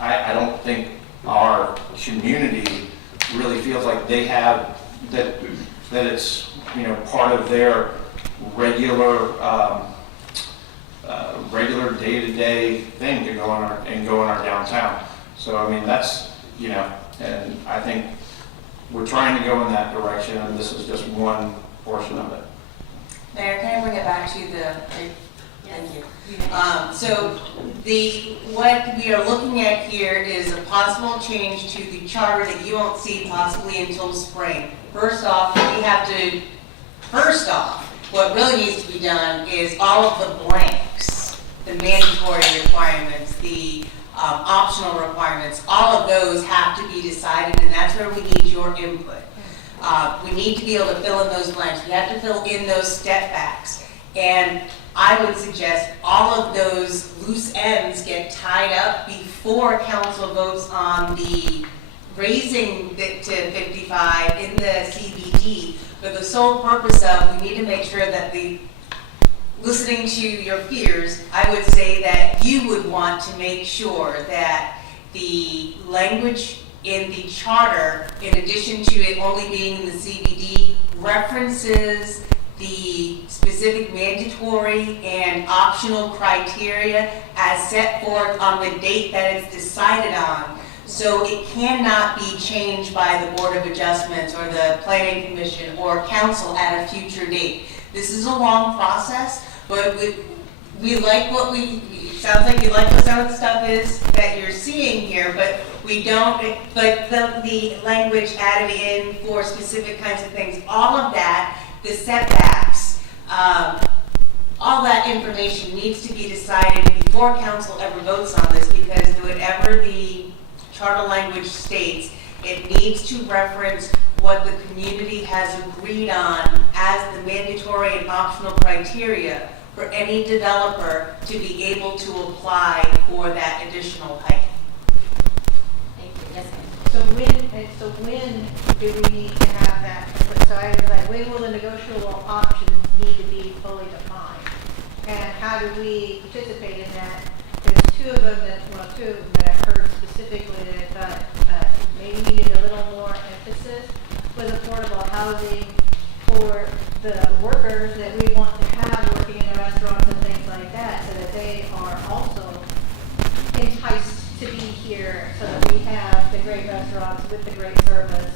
I don't think our community really feels like they have that it's part of their regular day-to-day thing to go in our downtown. So that's and I think we're trying to go in that direction, and this is just one portion of it. Mayor, can I bring it back to thank you. So what we are looking at here is a possible change to the charter that you won't see possibly until spring. First off, what really needs to be done is all of the blanks, the mandatory requirements, the optional requirements, all of those have to be decided, and that's where we need your input. We need to be able to fill in those blanks. We have to fill in those step backs. And I would suggest all of those loose ends get tied up before council votes on the raising it to 55 in the CBD, for the sole purpose of, we need to make sure that listening to your peers, I would say that you would want to make sure that the language in the charter, in addition to it only being in the CBD, references the specific mandatory and optional criteria as set forth on the date that it's decided on. So it cannot be changed by the Board of Adjustments or the Planning Commission or Council at a future date. This is a long process, but we like it sounds like you like what some of the stuff is that you're seeing here, but we don't, but the language added in for specific kinds of things, all of that, the setbacks, all that information needs to be decided before council ever votes on this, because whatever the charter language states, it needs to reference what the community has agreed on as the mandatory and optional criteria for any developer to be able to apply for that additional height. Thank you, yes, ma'am. So when do we need to have that? So I was like, when will the negotiable options need to be fully defined? And how do we participate in that? There's two of them that I've heard specifically that I thought maybe needed a little more emphasis, was affordable housing for the workers that we want to have working in the restaurants and things like that, so that they are also enticed to be here, so that we have the great restaurants with the great service,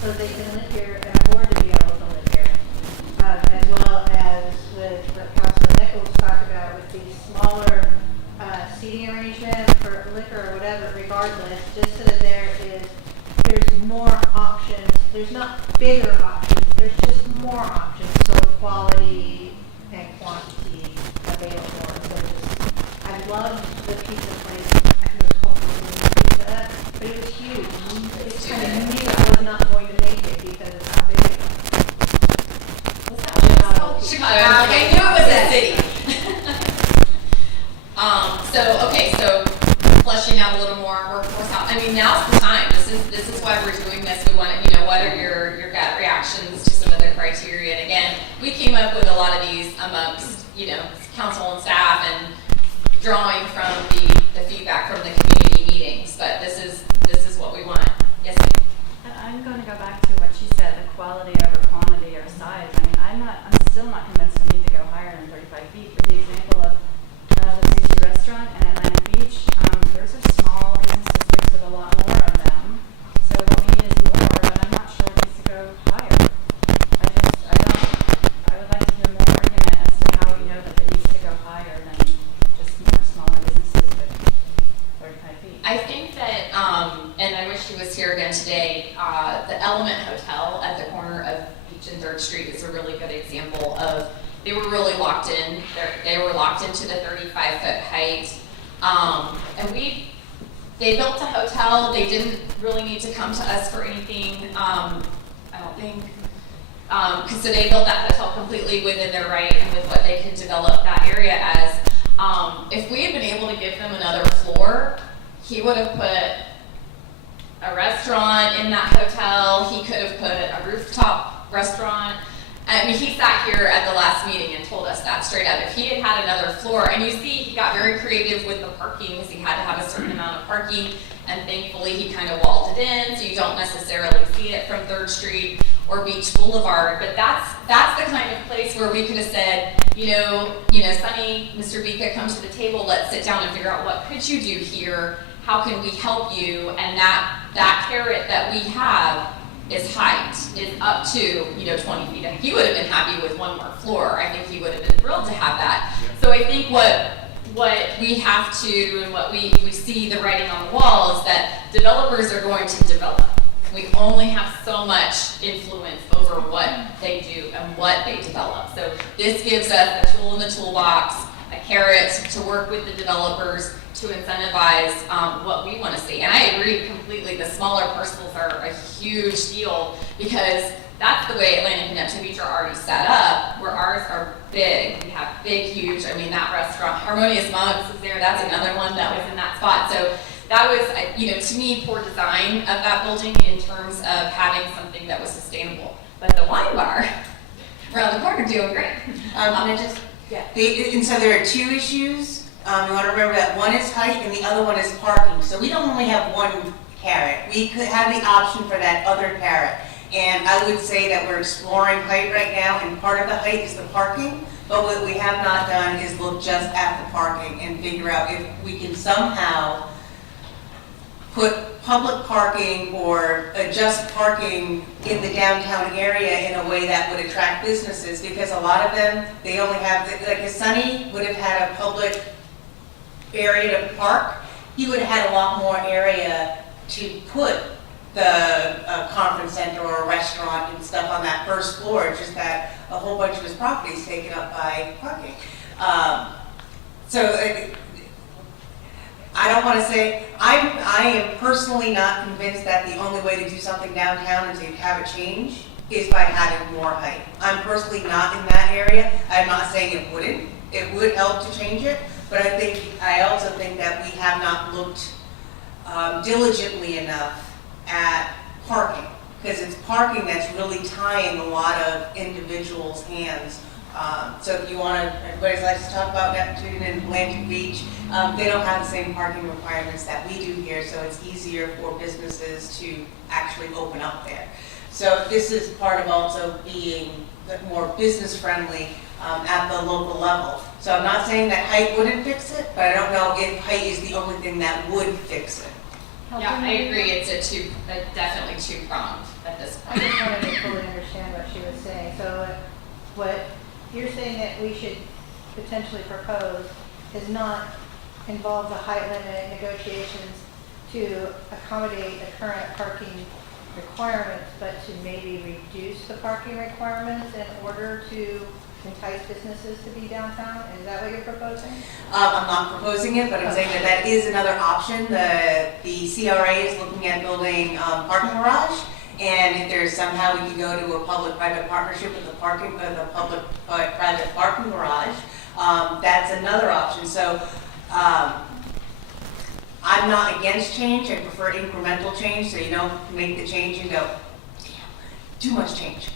so they can live here and afford to be able to live here. As well as with what Councilor Nichols talked about with the smaller seating arrangement for liquor or whatever, regardless, just so that there's more options. There's not bigger options, there's just more options, so quality and quantity available. And so I loved the pizza place. I think it was called Pizza, but it was huge. It's kind of knew I was not going to make it because of how big it was. What's that one? Chicago. I knew it was a city. So fleshing out a little more workforce out. I mean, now's the time. This is why we're doing this. We want to, what are your gut reactions to some of the criteria? And again, we came up with a lot of these amongst, council and staff and drawing from the feedback from the community meetings. But this is what we want. Yes, ma'am. I'm going to go back to what you said, the quality over quantity or size. I mean, I'm still not convinced we need to go higher than 35 feet. For the example of the sushi restaurant in Atlantic Beach, those are small business districts with a lot more of them. So what we need is more, but I'm not sure it needs to go higher. I would like to hear more argument as to how we know that it needs to go higher than just smaller businesses with 35 feet. I think that, and I wish he was here again today, the Element Hotel at the corner of Beach and 3rd Street is a really good example of, they were really locked in. They were locked into the 35-foot height. And they built a hotel. They didn't really need to come to us for anything, I don't think. So they built that hotel completely within their right and with what they could develop that area as. If we had been able to give them another floor, he would have put a restaurant in that hotel. He could have put a rooftop restaurant. I mean, he sat here at the last meeting and told us that straight up. If he had had another floor, and you see he got very creative with the parking because he had to have a certain amount of parking, and thankfully he kind of walled it in, so you don't necessarily see it from 3rd Street or Beach Boulevard. But that's the kind of place where we could have said, Sonny, Mr. Vika, come to the table, let's sit down and figure out what could you do here, how can we help you, and that carrot that we have is height, is up to, 20 feet. And he would have been happy with one more floor. I think he would have been thrilled to have that. So I think what we have to, and what we see the writing on the wall is that developers are going to develop. We only have so much influence over what they do and what they develop. So this gives us a tool in the toolbox, a carrot to work with the developers to incentivize what we want to see. And I agree completely, the smaller parcels are a huge deal because that's the way Atlantic and Neptune Beach are already set up, where ours are big. We have big, huge, that restaurant, Harmonious Monks is there, that's another one that was in that spot. So that was, to me, poor design of that building in terms of having something that was sustainable. But the wine bar around the corner doing great. And so there are two issues. You want to remember that one is height and the other one is parking. So we don't only have one carrot. We could have the option for that other carrot. And I would say that we're exploring height right now, and part of the height is the parking. But what we have not done is look just at the parking and figure out if we can somehow put public parking or adjust parking in the downtown area in a way that would attract businesses, because a lot of them, they only have, like if Sunny would have had a public area to park, he would have had a lot more area to put the conference center or a restaurant and stuff on that first floor. It's just that a whole bunch of his property is taken up by parking. I don't want to say, I am personally not convinced that the only way to do something downtown and to have a change is by having more height. I'm personally not in that area. I'm not saying it wouldn't. It would help to change it, but I also think that we have not looked diligently enough at parking, because it's parking that's really tying a lot of individuals' hands. So if you want to, everybody likes to talk about Neptune and Atlantic Beach, they don't have the same parking requirements that we do here, so it's easier for businesses to actually open up there. So this is part of also being more business friendly at the local level. So I'm not saying that height wouldn't fix it, but I don't know if height is the only thing that would fix it. Yeah, I agree, it's definitely two-pronged at this I point. just wanted to fully understand what she was saying. So what you're saying that we should potentially propose is not involve the height limit negotiations to accommodate the current parking requirements, but to maybe reduce the parking requirements in order to entice businesses to be downtown? Is that what you're proposing? I'm not proposing it, but I'm saying that that is another option. The CRA is looking at building parking garage, and if there's somehow we can go to a public-private partnership with the public-private parking garage, that's another option. So I'm not against change. I prefer incremental change, so you don't make the change and go, damn, too much change.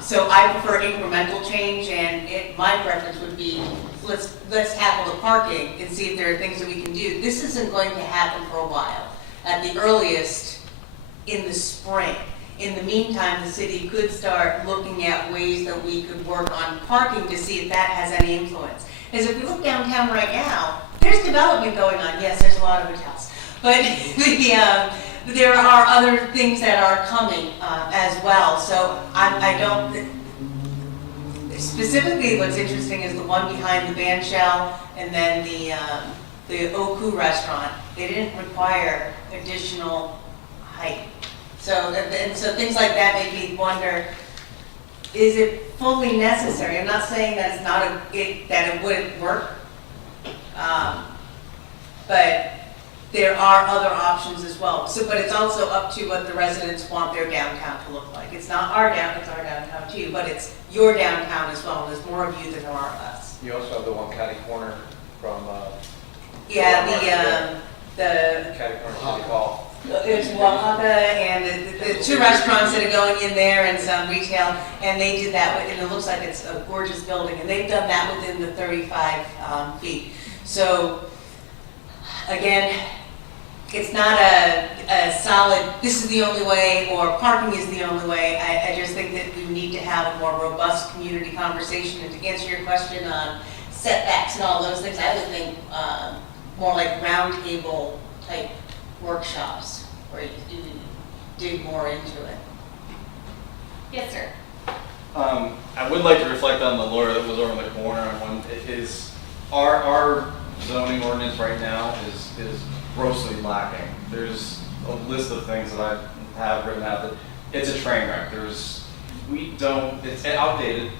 So I prefer incremental change, and my preference would be let's tackle the parking and see if there are things that we can do. This isn't going to happen for a while. At the earliest, in the spring. In the meantime, the city could start looking at ways that we could work on parking to see if that has any influence. Because if we look downtown right now, there's development going on. Yes, there's a lot of hotels, but there are other things that are coming as well. So I don't. Specifically, what's interesting is the one behind the band shell and then the Oku restaurant. They didn't require additional height. So things like that make me wonder: is it fully necessary? I'm not saying that it's not that it wouldn't work, but there are other options as well. So, but it's also up to what the residents want their downtown to look like. It's not our downtown, it's our downtown too, but it's your downtown as well. There's more of you than there are of us. You also have the one catty corner from, Yeah, the catty corner City Hall. It's Oaxaca and the two restaurants that are going in there and some retail, and they did that, and it looks like it's a gorgeous building, and they've done that within the 35 feet. So, again, it's not a solid, this is the only way, or parking is the only way. I just think that we need to have a more robust community conversation. And to answer your question on setbacks and all those things, I would think more like roundtable type workshops where you dig more into it. Yes, sir. I would like to reflect on the lawyer that was over in the corner. And our zoning ordinance right now is grossly lacking. There's a list of things that I have written out that it's a train wreck. It's outdated.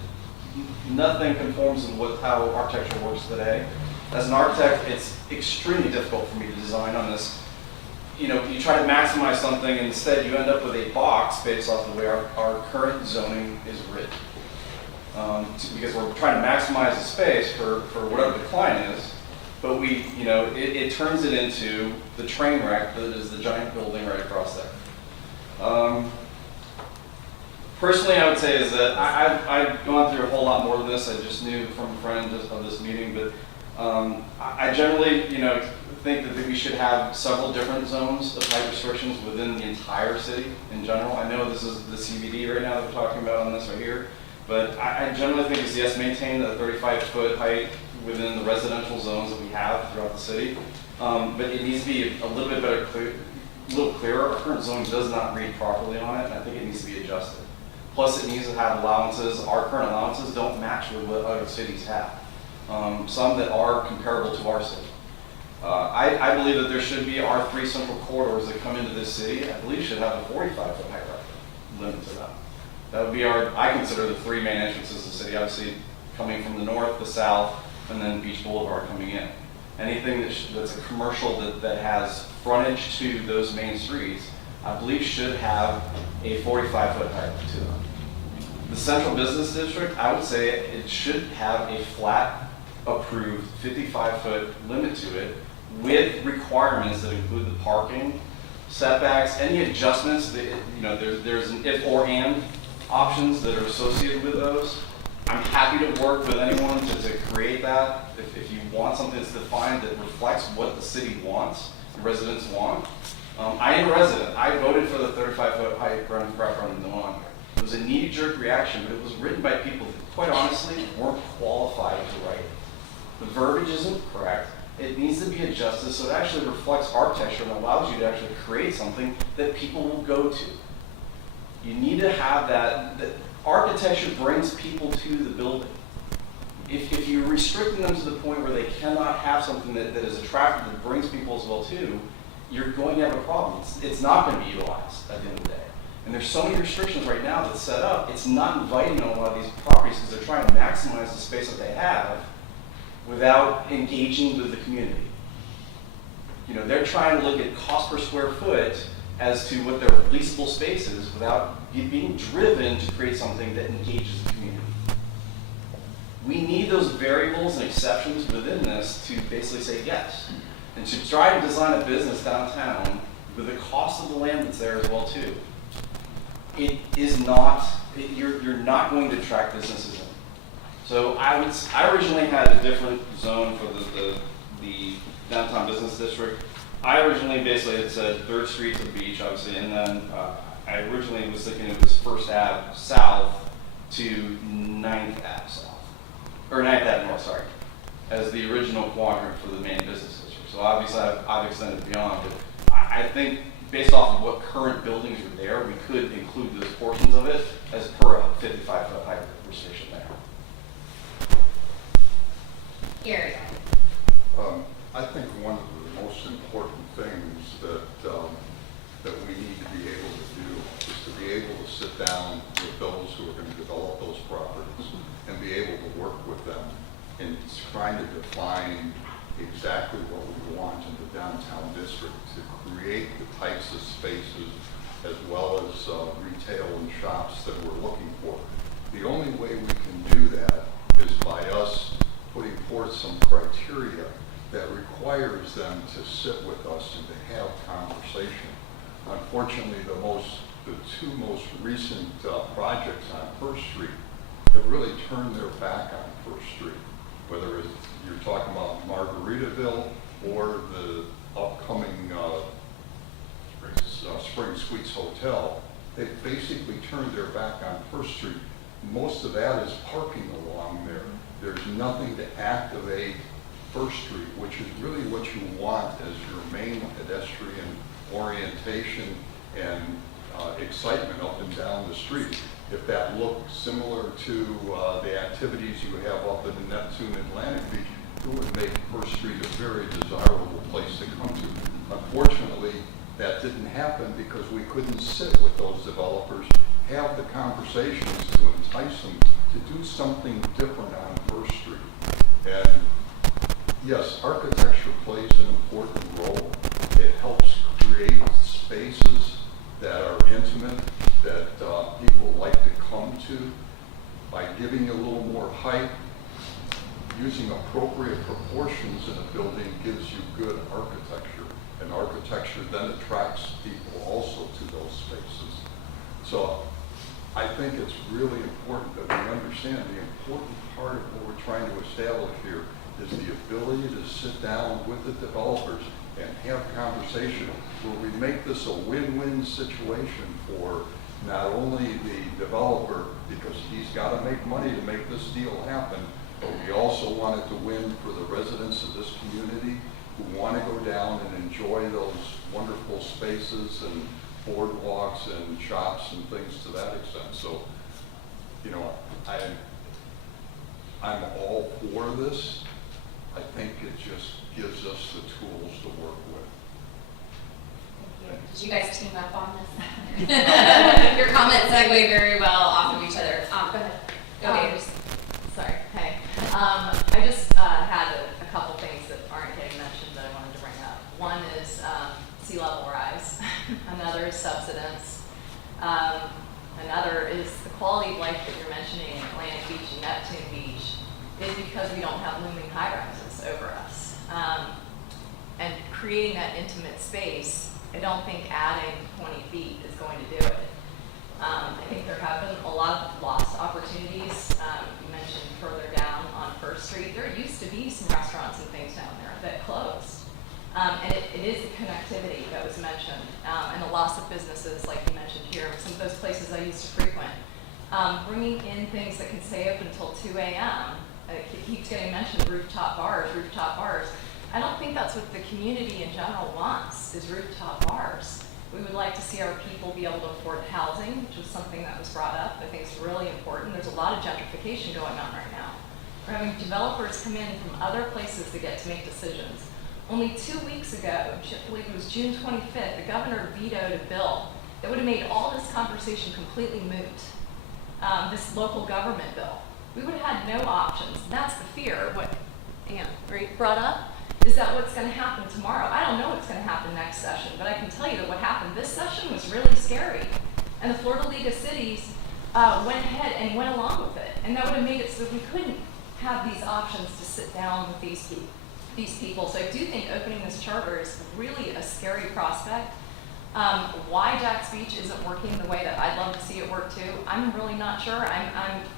Nothing conforms with how architecture works today. As an architect, it's extremely difficult for me to design on this. You try to maximize something, and instead you end up with a box based off the way our current zoning is written. Because we're trying to maximize the space for whatever the client is, but it turns it into the train wreck that is the giant building right across there. Personally, I would say is that I've gone through a whole lot more than this. I just knew from a friend of this meeting, but I generally, think that we should have several different zones of height restrictions within the entire city in general. I know this is the CBD right now that we're talking about on this right here, but I generally think it's yes, maintain the 35-foot height within the residential zones that we have throughout the city, but it needs to be a little bit better, a little clearer. Our current zoning does not read properly on it, and I think it needs to be adjusted. Plus, it needs to have allowances. Our current allowances don't match with what other cities have. Some that are comparable to our city. I believe that there should be our 3 central corridors that come into this city. I believe should have a 45-foot height limit to them. That would be I consider the 3 main entrances to the city, obviously coming from the north, the south, and then Beach Boulevard coming in. Anything that's a commercial that has frontage to those main streets, I believe should have a 45-foot height to them. The central business district, I would say it should have a flat approved 55-foot limit to it with requirements that include the parking, setbacks, any adjustments that, there's an if or and options that are associated with those. I'm happy to work with anyone to create that. If you want something that's defined that reflects what the city wants, the residents want. I am a resident. I voted for the 35-foot height referendum no longer. It was a knee-jerk reaction, but it was written by people that, quite honestly, weren't qualified to write it. The verbiage isn't correct. It needs to be adjusted so it actually reflects architecture and allows you to actually create something that people will go to. You need to have that architecture brings people to the building. If you're restricting them to the point where they cannot have something that is attractive, that brings people as well too, you're going to have a problem. It's not going to be utilized at the end of the day. And there's so many restrictions right now that's set up, it's not inviting on a lot of these properties because they're trying to maximize the space that they have without engaging with the community. They're trying to look at cost per square foot as to what their leasable space is without being driven to create something that engages the community. We need those variables and exceptions within this to basically say yes. And to try to design a business downtown with the cost of the land that's there as well too. It is not, you're not going to attract businesses in. So I originally had a different zone for the downtown business district. I originally basically had said 3rd Street to the beach, obviously, and then I originally was thinking it was 1st Ave south to 9th Ave south. Or 9th Ave north, sorry, as the original quadrant for the main business district. So obviously I've extended beyond, but I think based off of what current buildings are there, we could include those portions of it as per a 55-foot height restriction there. Gary. I think one of the most important things that we need to be able to do is to be able to sit down with those who are going to develop those properties and be able to work with them in trying to define exactly what we want in the downtown district to create the types of spaces as well as retail and shops that we're looking for. The only way we can do that is by us putting forth some criteria that requires them to sit with us and to have conversation. Unfortunately, the two most recent projects on First Street have really turned their back on First Street. Whether you're talking about Margaritaville or the upcoming Spring Suites Hotel, they've basically turned their back on First Street. Most of that is parking along there. There's nothing to activate First Street, which is really what you want as your main pedestrian orientation and excitement up and down the street. If that looked similar to the activities you have up in the Neptune Atlantic Beach, it would make First Street a very desirable place to come to. Unfortunately, that didn't happen because we couldn't sit with those developers, have the conversations to entice them to do something different on First Street. And yes, architecture plays an important role. It helps create spaces that are intimate, that people like to come to. By giving a little more height, using appropriate proportions in a building gives you good architecture. And architecture then attracts people also to those spaces. So I think it's really important that we understand the important part of what we're trying to establish here is the ability to sit down with the developers and have conversation where we make this a win-win situation for not only the developer, because he's got to make money to make this deal happen, but we also want it to win for the residents of this community who want to go down and enjoy those wonderful spaces and boardwalks and shops and things to that extent. So, I'm all for this. I think it just gives us the tools to work with. Did you guys team up on this? Your comments segue very well off of each other. Go ahead. Go Gators. Sorry. Hey. I just subsidence. Another is the quality of life that you're mentioning in Atlantic Beach and Neptune Beach is because we don't have looming high rises over us. And creating that intimate space, I don't think adding 20 feet is going to do it. I think there have been a lot of lost opportunities. You mentioned further down on First Street, there used to be some restaurants and things down there that closed. And it is the connectivity that was mentioned, and the loss of businesses, like you mentioned here, some of those places I used to frequent. Bringing in things that can stay open until 2 a.m. It keeps getting mentioned, rooftop bars, rooftop bars. I don't think that's what the community in general wants, is rooftop bars. We would like to see our people be able to afford housing, which was something that was brought up. I think it's really important. There's a lot of gentrification going on right now. We're having developers come in from other places to get to make decisions. Only 2 weeks ago, I believe it was June 25th, the governor vetoed a bill that would have made all this conversation completely moot. This local government bill. We would have had no options. And that's the fear, what Ann brought up, is that what's going to happen tomorrow? I don't know what's going to happen next session, but I can tell you that what happened this session was really scary. And the Florida League of Cities went ahead and went along with it. And that would have made it so that we couldn't have these options to sit down with these people. So I do think opening this charter is really a scary prospect. Why Jax Beach isn't working the way that I'd love to see it work too, I'm really not sure.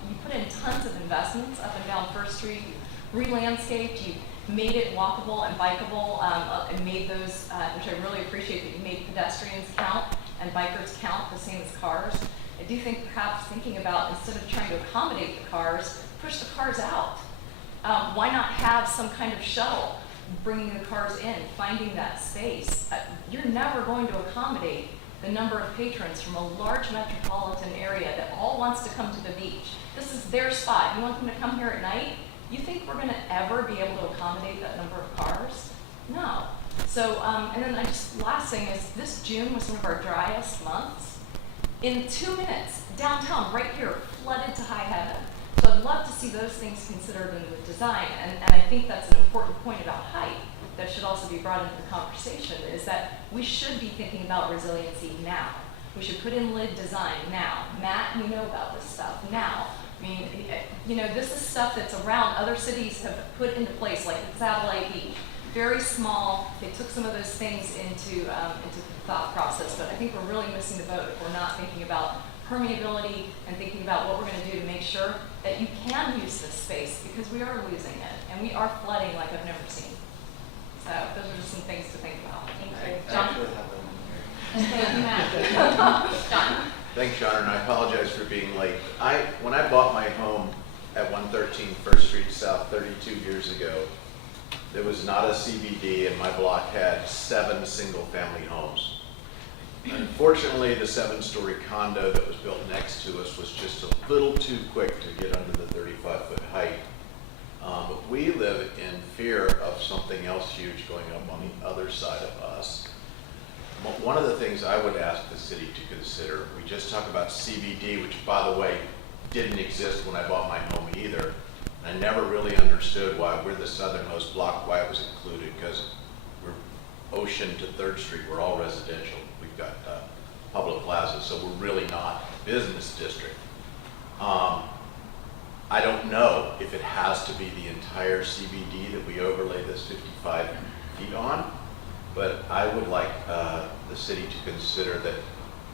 You put in tons of investments up and down First Street, you re-landscaped, you made it walkable and bikeable, and made those, which I really appreciate, that you made pedestrians count and bikers count the same as cars. I do think perhaps thinking about, instead of trying to accommodate the cars, push the cars out. Why not have some kind of shuttle bringing the cars in, finding that space? You're never going to accommodate the number of patrons from a large metropolitan area that all wants to come to the beach. This is their spot. You want them to come here at night? You think we're going to ever be able to accommodate that number of cars? No. So, and then last thing is, this June was one of our driest months. In 2 minutes, downtown, right here, flooded to high heaven. So I'd love to see those things considered in the design, and I think that's an important point about height that should also be brought into the conversation, is that we should be thinking about resiliency now. We should put in lid design now. Matt, you know about this stuff now. I mean, you know, this is stuff that's around. Other cities have put into place, like the Satellite Beach. Very small. They took some of those things into the thought process, but I think we're really missing the boat if we're not thinking about permeability and thinking about what we're going to do to make sure that you can use this space, because we are losing it and we are flooding like I've never seen. So those are just some things to think about. Thank you. John? Thank you, Matt. John? Thanks, John, and I apologize for being late. When I bought my home at 113 First Street South 32 years ago, there was not a CBD, and my block had 7 single-family homes. Unfortunately, the 7-story condo that was built next to us was just a little too quick to get under the 35-foot height. But we live in fear of something else huge going up on the other side of us. One of the things I would ask the city to consider, we just talked about CBD, which, by the way, didn't exist when I bought my home either. And I never really understood why we're the southernmost block, why it was included, because we're Ocean to 3rd Street, we're all residential. We've got public plazas, so we're really not a business district. I don't know if it has to be the entire CBD that we overlay this 55 feet on, but I would like the city to consider that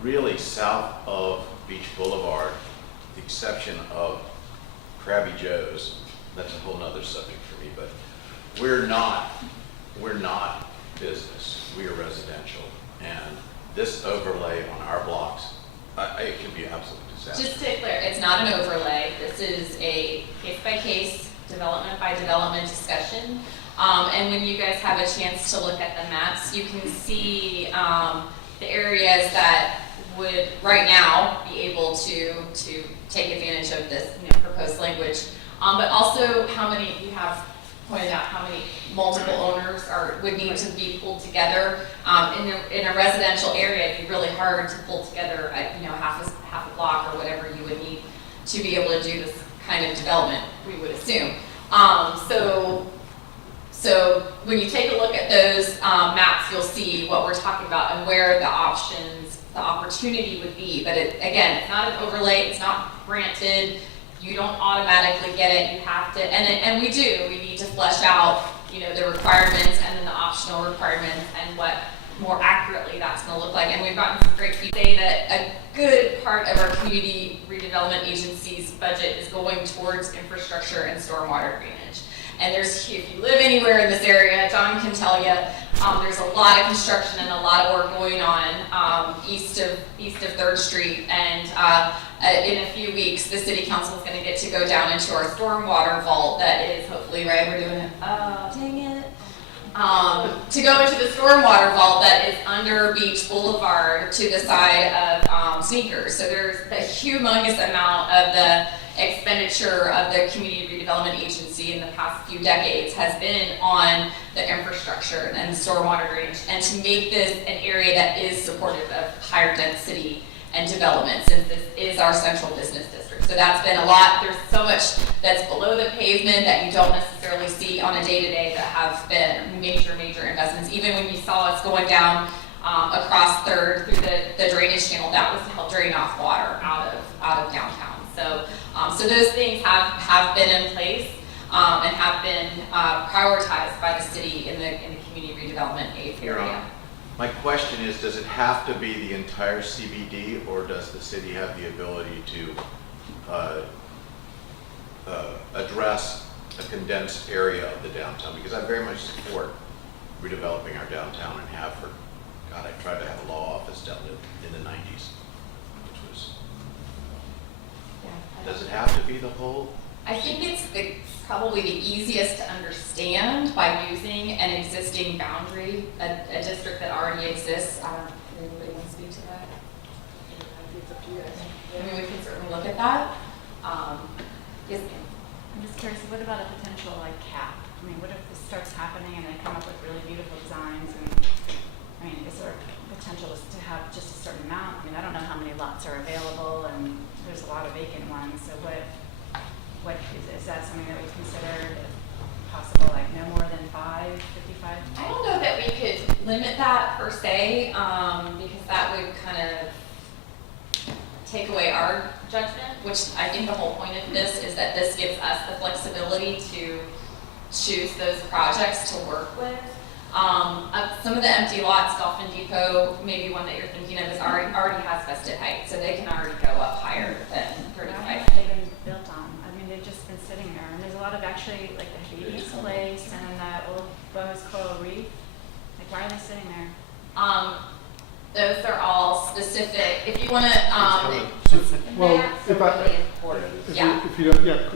really south of Beach Boulevard, with the exception of Krabby Joe's, that's a whole nother subject for me, but we're not business, we are residential. And this overlay on our blocks, it can be absolute disaster. Just to be clear, it's not an overlay. This is a case-by-case, development-by-development discussion. And when you guys have a chance to look at the maps, you can see the areas that would right now be able to take advantage of this proposed language. But also how many, you have pointed out how many multiple owners would need to be pulled together. In a residential area, it'd be really hard to pull together half a block or whatever you would need to be able to do this kind of development, we would assume. So when you take a look at those maps, you'll see what we're talking about and where the options the opportunity would be. But again, it's not an overlay, it's not granted, you don't automatically get it, you have to, and we need to flesh out, the requirements and then the optional requirements and what more accurately that's gonna look like. And we've gotten some great feedback that a good part of our community redevelopment agency's budget is going towards infrastructure and stormwater drainage. And if you live anywhere in this area, John can tell you, there's a lot of construction and a lot of work going on east of 3rd Street. And in a few weeks, the city council is going to get to go down into our stormwater vault. That is hopefully right. We're doing it. Dang it. To go into the stormwater vault that is under Beach Boulevard to the side of Sneakers. So there's a humongous amount of the expenditure of the Community Redevelopment Agency in the past few decades has been on the infrastructure and the stormwater drainage, and to make this an area that is supportive of higher density and development, since this is our central business district. So that's been a lot. There's so much that's below the pavement that you don't necessarily see on a day-to-day that have been major investments. Even when you saw us going down across 3rd through the drainage channel, that was to help drain off water out of downtown. So those things have been in place and have been prioritized by the city in the community redevelopment area. My question is, does it have to be the entire CBD, or does the city have the ability to address a condensed area of the downtown? Because I very much support redeveloping our downtown and have for, God, I tried to have a law office down in the 90s, which was, does it have to be the whole? I think it's probably the easiest to understand by using an existing boundary, a district that already exists. Anybody want to speak to that? I mean, we can certainly look at that. Yes, ma'am. I'm just curious, what about a potential cap? I mean, what if this starts happening and they come up with really beautiful designs, and is there potential to have just a certain amount? I mean, I don't know how many lots are available, and there's a lot of vacant ones, so what is that something that we consider possible, like no more than 55? I don't know that we could limit that per se, because that would kind of take away our judgment, which I think the whole point of this is that this gives us the flexibility to choose those projects to work with. Some of the empty lots, Dolphin Depot, maybe one that you're thinking of, is already has vested height, so they can already go up higher than 35. They've been built on. I mean, they've just been sitting there, and there's a lot of actually, like the Hades place and the old Bo's Coral Reef. Like, why are they sitting there? Those are all specific. If you want to, Well,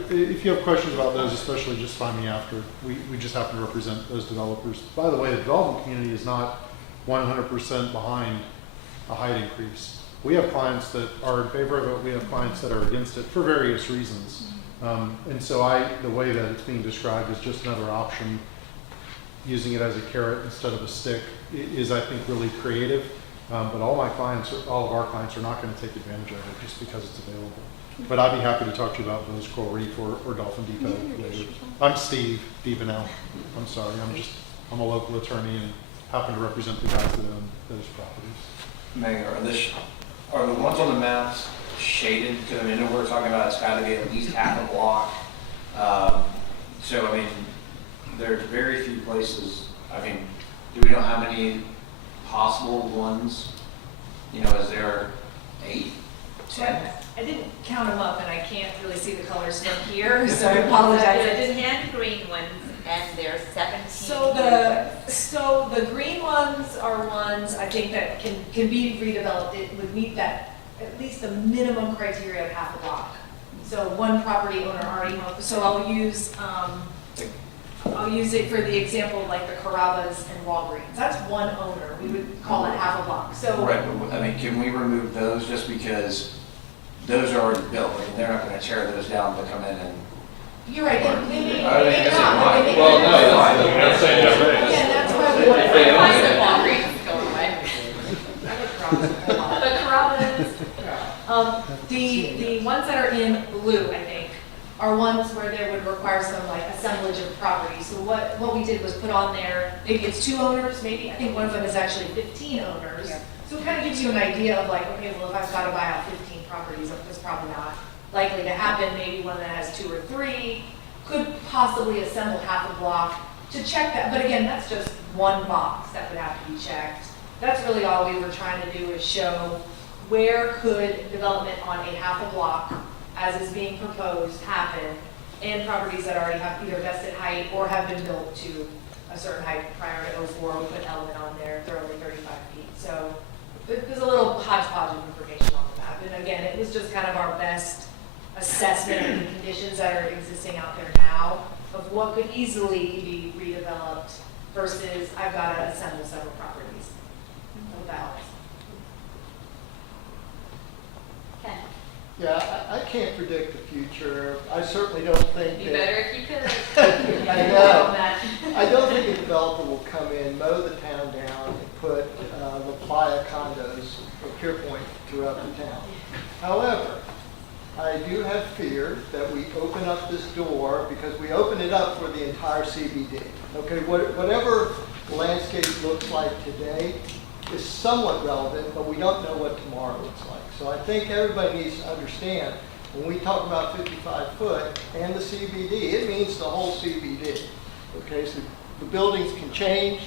if you have questions about those, especially, just find me after. We just happen to represent those developers. By the way, the development community is not 100% behind a height increase. We have clients that are in favor of it. We have clients that are against it for various reasons. And so the way that it's being described as just another option, using it as a carrot instead of a stick, is, I think, really creative. But all of our clients are not going to take advantage of it just because it's available. But I'd be happy to talk to you about Bo's Coral Reef or Dolphin Depot later. I'm Steve Devenel. I'm sorry. I'm a local attorney and happen to represent the guys that own those properties. Mayor, are the ones on the maps shaded? Because I know we're talking about it's got to be at least half a block. So I mean, there's very few places. I mean, do we know how many possible ones? Is there 8, 10? I didn't count them up, and I can't really see the colors from here, so I apologize. There's 10 green ones, and there's 17. So the green ones are ones I think that can be redeveloped. It would meet that, at least the minimum criteria of half a block. So one property owner already owns. So I'll use it for the example like the Carrabba's and Walgreens. That's one owner. We would call it half a block. So Right, but I mean, can we remove those just because those are already built? I mean, they're not going to tear those down to come in and. you're right. They may I mean, it's not. fine. They may Well, not. no, that's saying that right. Yeah, that's why we want to. Why the Walgreens go away? The Carrabba's, the ones that are in blue, I think, are ones where there would require some like assemblage of property. So what we did was put on there, maybe it's 2 owners, maybe, I think one of them is actually 15 owners. So it kind of gives you an idea of like, okay, well, if I've got to buy out 15 properties, that's probably not likely to happen. Maybe one that has 2 or 3 could possibly assemble half a block to check that. But again, that's just one box that would have to be checked. That's really all we were trying to do, is show where could development on a half a block, as is being proposed, happen, and properties that already have either vested height or have been built to a certain height prior to 04. We put an element on there, they're only 35 feet. So there's a little hodgepodge of information on the map. And again, it was just kind of our best assessment of the conditions that are existing out there now, of what could easily be redeveloped versus I've got to assemble several properties. Hope that helps. Ken? Yeah, I can't predict the future. I certainly don't think Be that. better if you could. I know. I don't think a developer will come in, mow the town down, and put La Playa condos or Pierpoint throughout the town. However, I do have fear that we open up this door, because we open it up for the entire CBD. Okay, whatever the landscape looks like today is somewhat relevant, but we don't know what tomorrow looks like. So I think everybody needs to understand, when we talk about 55 foot and the CBD, it means the whole CBD. Okay, so the buildings can change.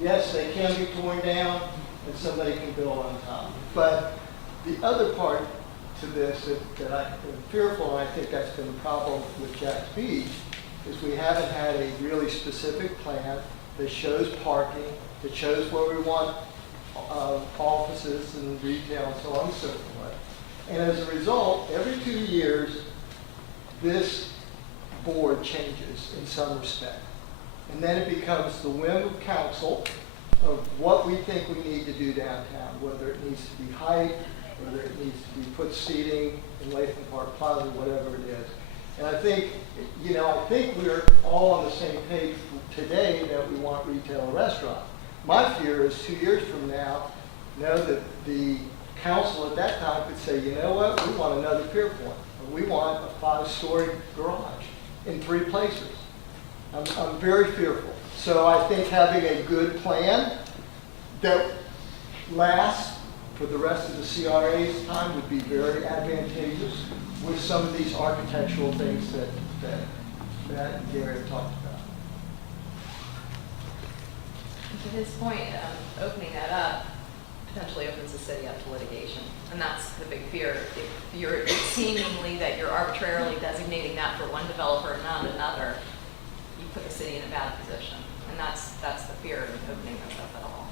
Yes, they can be torn down, and somebody can build on top. But the other part to this that I'm fearful, and I think that's been the problem with Jack's Beach, is we haven't had a really specific plan that shows parking, that shows where we want offices and retail and so on and so forth. And as a result, every 2 years, this board changes in some respect. And then it becomes the whim of council of what we think we need to do downtown, whether it needs to be height, whether it needs to be put seating in Latham Park Plaza, whatever it is. And I think, I think we're all on the same page today that we want retail and restaurant. My fear is 2 years from now, that the council at that time could say, you know what, we want another Pierpoint, or we want a 5-story garage in 3 places. I'm very fearful. So I think having a good plan that lasts for the rest of the CRA's time would be very advantageous with some of these architectural things that Matt and Gary have talked about. To his point, opening that up potentially opens the city up to litigation. And that's the big fear. If you're seemingly that you're arbitrarily designating that for one developer and not another, you put the city in a bad position. And that's the fear of opening this up at all.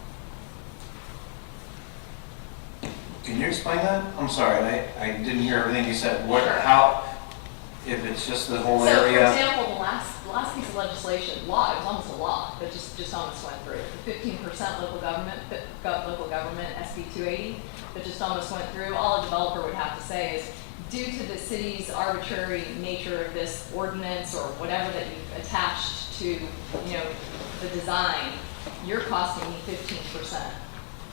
Can you explain that? I'm sorry, I didn't hear everything you said. What, Sure. how, if it's just the whole So, area? for example, the last piece of legislation, it was almost a law, but just almost went through. The 15% local government, SB 280, that just almost went through. All a developer would have to say is, due to the city's arbitrary nature of this ordinance or whatever that you've attached to, the design, you're costing me 15%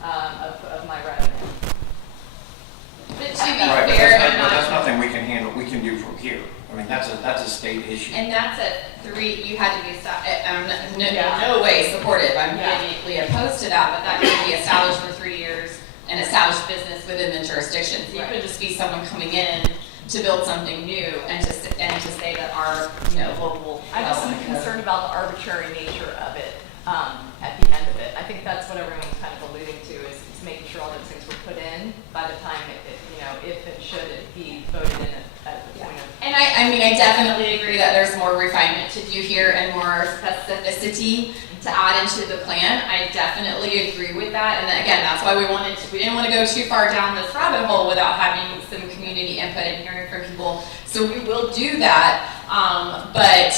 of my revenue. But to be Right, but fair, that's nothing we can handle, we can do from here. I mean, that's a state issue. and that's at 3, you had to be, I'm no way supportive, I'm vehemently opposed to that, but that can be established for 3 years, an established business within the jurisdiction. So you could just be someone coming in to build something new and to say that our, local. I just am concerned about the arbitrary nature of it at the end of it. I think that's what everyone's kind of alluding to is making sure all those things were put in by the time if and should it be voted in at the point of. And I definitely agree that there's more refinement to do here and more specificity to add into the plan. I definitely agree with that. And again, that's why we didn't want to go too far down this rabbit hole without having some community input and hearing from people. So we will do that. But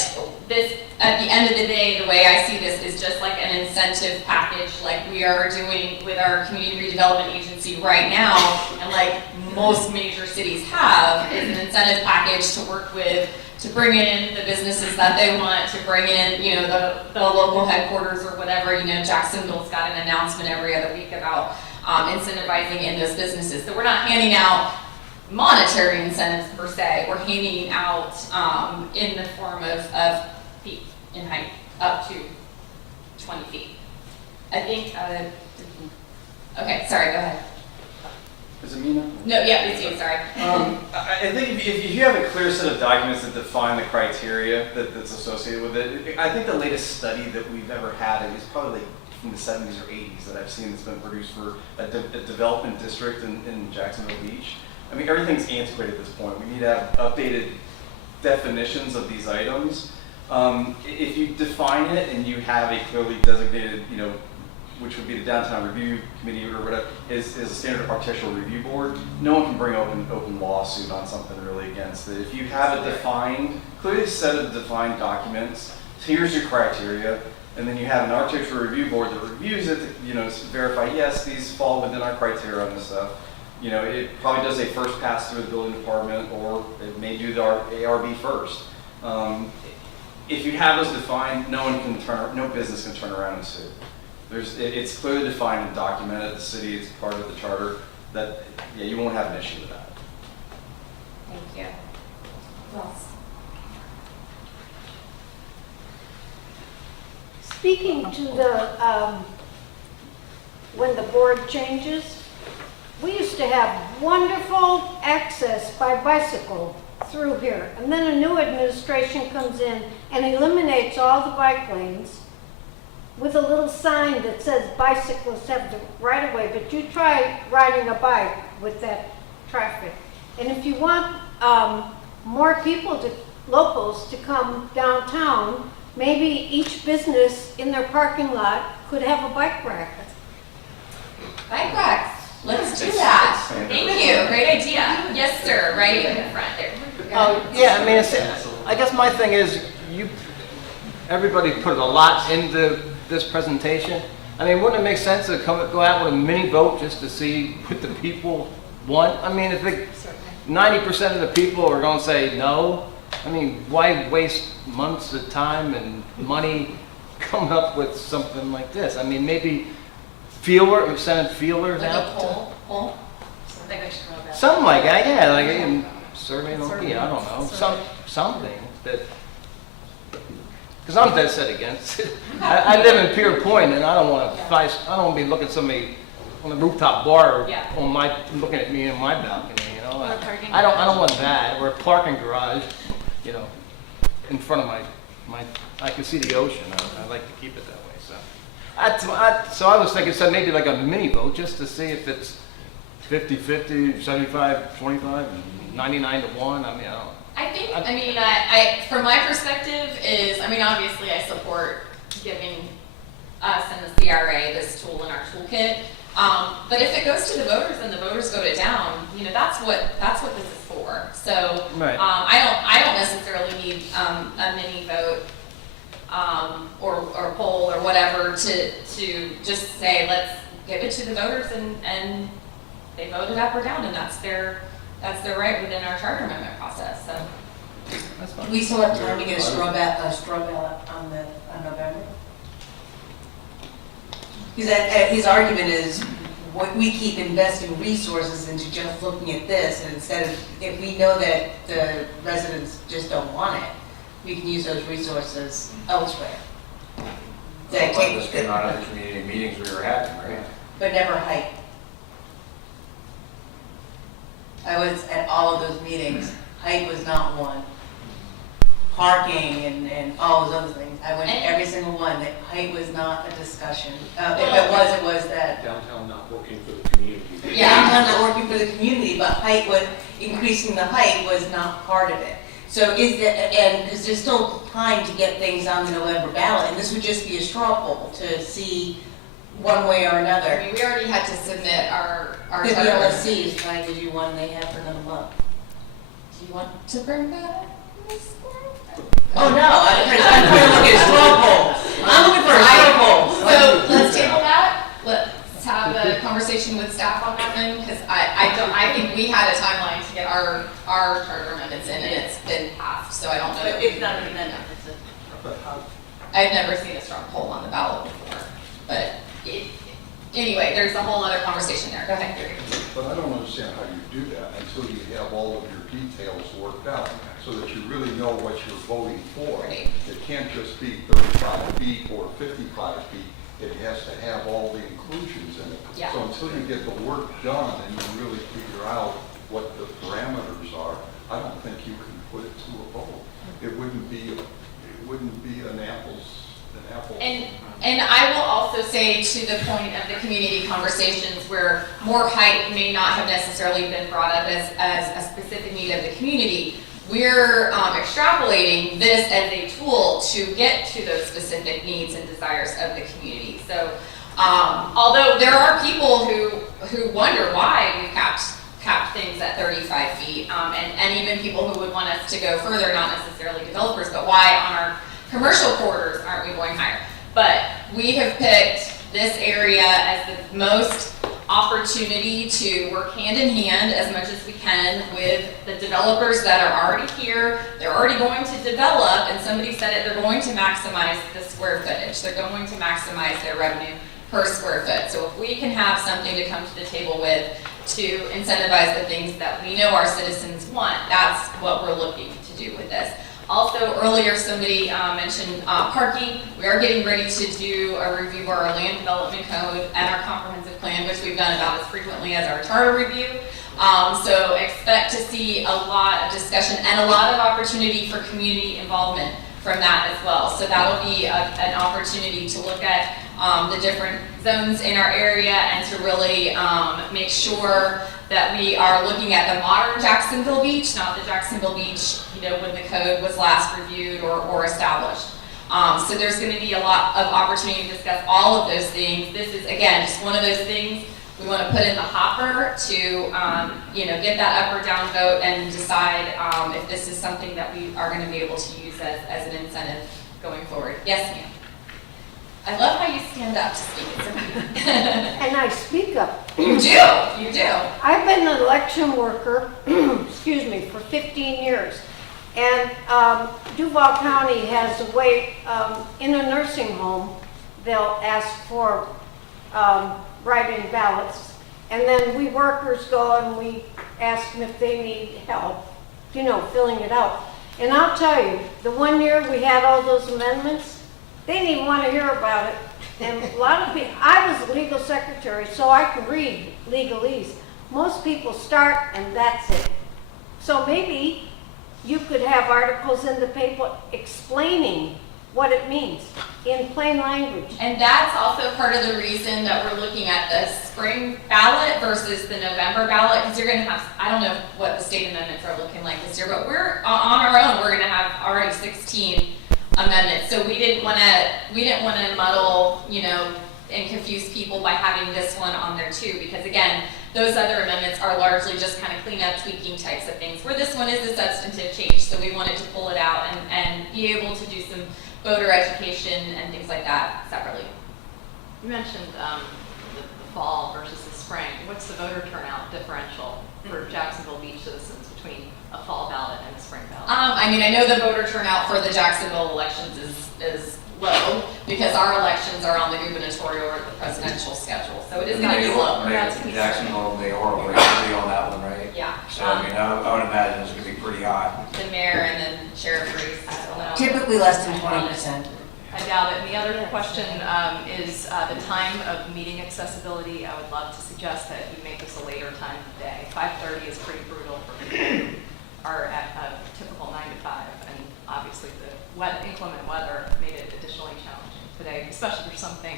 this, at the end of the day, the way I see this is just like an incentive package like we are doing with our community redevelopment agency right now, and like most major cities have, is an incentive package to work with, to bring in the businesses that they want, to bring in, the local headquarters or whatever. Jacksonville's got an announcement every other week about incentivizing in those businesses. So we're not handing out monetary incentives per se. We're handing out in the form of feet in height up to 20 feet. I think Okay, sorry, go ahead. Is it me now? No, yeah, it's you, sorry. I think if you have a clear set of documents that define the criteria that's associated with it, I think the latest study that we've ever had is probably like from the 70s or 80s that I've seen that's been produced for a development district in Jacksonville Beach. I mean, everything's antiquated at this point. We need to have updated definitions of these items. If you define it and you have a clearly designated, which would be the downtown review committee or whatever, is a standard architectural review board, no one can bring open lawsuit on something really against it. If you have a defined, clearly set of defined documents, here's your criteria, and then you have an architectural review board that reviews it to, verify, yes, these fall within our criteria on this stuff. It probably does a first pass through the building department, or it may do the ARB first. If you have those defined, no business can turn around and sue. It's clearly defined and documented. The city is part of the charter. That you won't have an issue with that. Thank you. Who else? Speaking to the, when the board changes, we used to have wonderful access by bicycle through here. And then a new administration comes in and eliminates all the bike lanes with a little sign that says bicyclists have the right of way, but you try riding a bike with that traffic. And if you want more people, locals to come downtown, maybe each business in their parking lot could have a bike rack. Bike racks. Let's do that. Thank you. Great idea. Yes, sir. Right in the front there. Yeah, I mean, I guess my thing is, everybody put a lot into this presentation. I mean, wouldn't it make sense to go out with a mini vote just to see what the people want? I mean, if 90% of the people are going to say no, I mean, why waste months of time and money coming up with something like this? I mean, maybe send feelers Like out. a poll. I think I should know that. Something like that, yeah, like a survey monkey, I don't know, something that, because I'm dead set against it. I live in Pierpoint and I don't want to fight, I don't want to be looking at somebody on the rooftop bar looking at me in my balcony, I don't want that, or a parking garage, in front of my I can see the ocean, I like to keep it that way, so. So I was thinking, maybe like a mini vote, just to see if it's 50-50, 75-25, 99-1. I think, from my perspective is, obviously I support giving us and the CRA this tool in our toolkit. But if it goes to the voters and the voters vote it down, that's what this is for. So right. I don't necessarily need a mini vote or poll or whatever to just say let's give it to the voters and they vote it up or down, and that's their right within our charter amendment process. So that's fine. We still have time to get a straw ballot on November. Because his argument is we keep investing resources into just looking at this, and instead of, if we know that the residents just don't want it, we can use those resources elsewhere. This came out of the community meetings we were having, right? But never height. I was at all of those meetings. Height was not one. Parking and all those other things. I went to every single one. That height was not a discussion. If it was that. Downtown not working for the community. Yeah, downtown not working for the community, but increasing the height was not part of it. So because there's still time to get things on the November ballot, and this would just be a straw poll to see one way or another. we already had to submit our The charter. LSC is trying to do one they have for another month. Do you want to bring that up? Oh, no, I'm looking at straw polls. I'm looking for a straw poll. So let's table that. Let's have a conversation with staff on that one, because I think we had a timeline to get our charter amendments in, and it's been passed, so I don't know. But it's not an amendment, I've never seen a strong poll on the ballot before, but anyway, there's a whole other conversation there. Go ahead, Gary. But I don't understand how you do that until you have all of your details worked out, so that you really know what you're voting for. Right. It can't just be 35 feet or 55 feet. it has to have all the inclusions in it. Yeah. So until you get the work done and you really figure out what the parameters are, I don't think you can put it to a vote. It wouldn't be an apples. And I will also say, to the point of the community conversations where more height may not have necessarily been brought up as a specific need of the community, we're extrapolating this as a tool to get to those specific needs and desires of the community. So although there are people who wonder why we've capped things at 35 feet, and even people who would want us to go further, not necessarily developers, but why on our commercial corridors aren't we going higher? But we have picked this area as the most opportunity to work hand in hand as much as we can with the developers that are already here. They're already going to develop, and somebody said it, they're going to maximize the square footage. They're going to maximize their revenue per square foot. So if we can have something to come to the table with to incentivize the things that we know our citizens want, that's what we're looking to do with this. Also, earlier somebody mentioned parking. We are getting ready to do a review of our land development code and our comprehensive plan, which we've done about as frequently as our charter review. So expect to see a lot of discussion and a lot of opportunity for community involvement from that as well. So that'll be an opportunity to look at the different zones in our area and to really make sure that we are looking at the modern Jacksonville Beach, not the Jacksonville Beach, when the code was last reviewed or established. So there's going to be a lot of opportunity to discuss all of those things. This is, again, just one of those things we want to put in the hopper to, get that up or down vote and decide if this is something that we are going to be able to use as an incentive going forward. Yes, ma'am. I love how you stand up to speak. It's amazing. And I speak up. You do. You do. I've been an election worker, excuse me, for 15 years. And Duval County has a way, in a nursing home, they'll ask for write-in ballots. And then we workers go and we ask them if they need help, filling it out. And I'll tell you, the one year we had all those amendments, they didn't even want to hear about it. And a lot of people, I was legal secretary, so I could read legalese. Most people start and that's it. So maybe you could have articles in the paper explaining what it means in plain language. And that's also part of the reason that we're looking at the spring ballot versus the November ballot, because you're going to have, I don't know what the state amendments are looking like this year, but we're on our own, we're going to have already 16 amendments. So we didn't want to muddle, and confuse people by having this one on there too, because again, those other amendments are largely just kind of cleanup, tweaking types of things, where this one is a substantive change. So we wanted to pull it out and be able to do some voter education and things like that separately. You mentioned the fall versus the spring. What's the voter turnout differential for Jacksonville Beach citizens between a fall ballot and a spring ballot? I know the voter turnout for the Jacksonville elections is low because our elections are on the gubernatorial or the presidential schedule, so it is going to be low. Jacksonville mayoral race will be on that one, right? Yeah. So I would imagine it's going to be pretty hot. The mayor and then sheriff race. I don't know. Typically less than 20%. I doubt it. And the other question is the time of meeting accessibility. I would love to suggest that you make this a later time of the day. 5:30 is pretty brutal for people who are at a typical 9 to 5, and obviously the inclement weather made it additionally challenging today, especially for something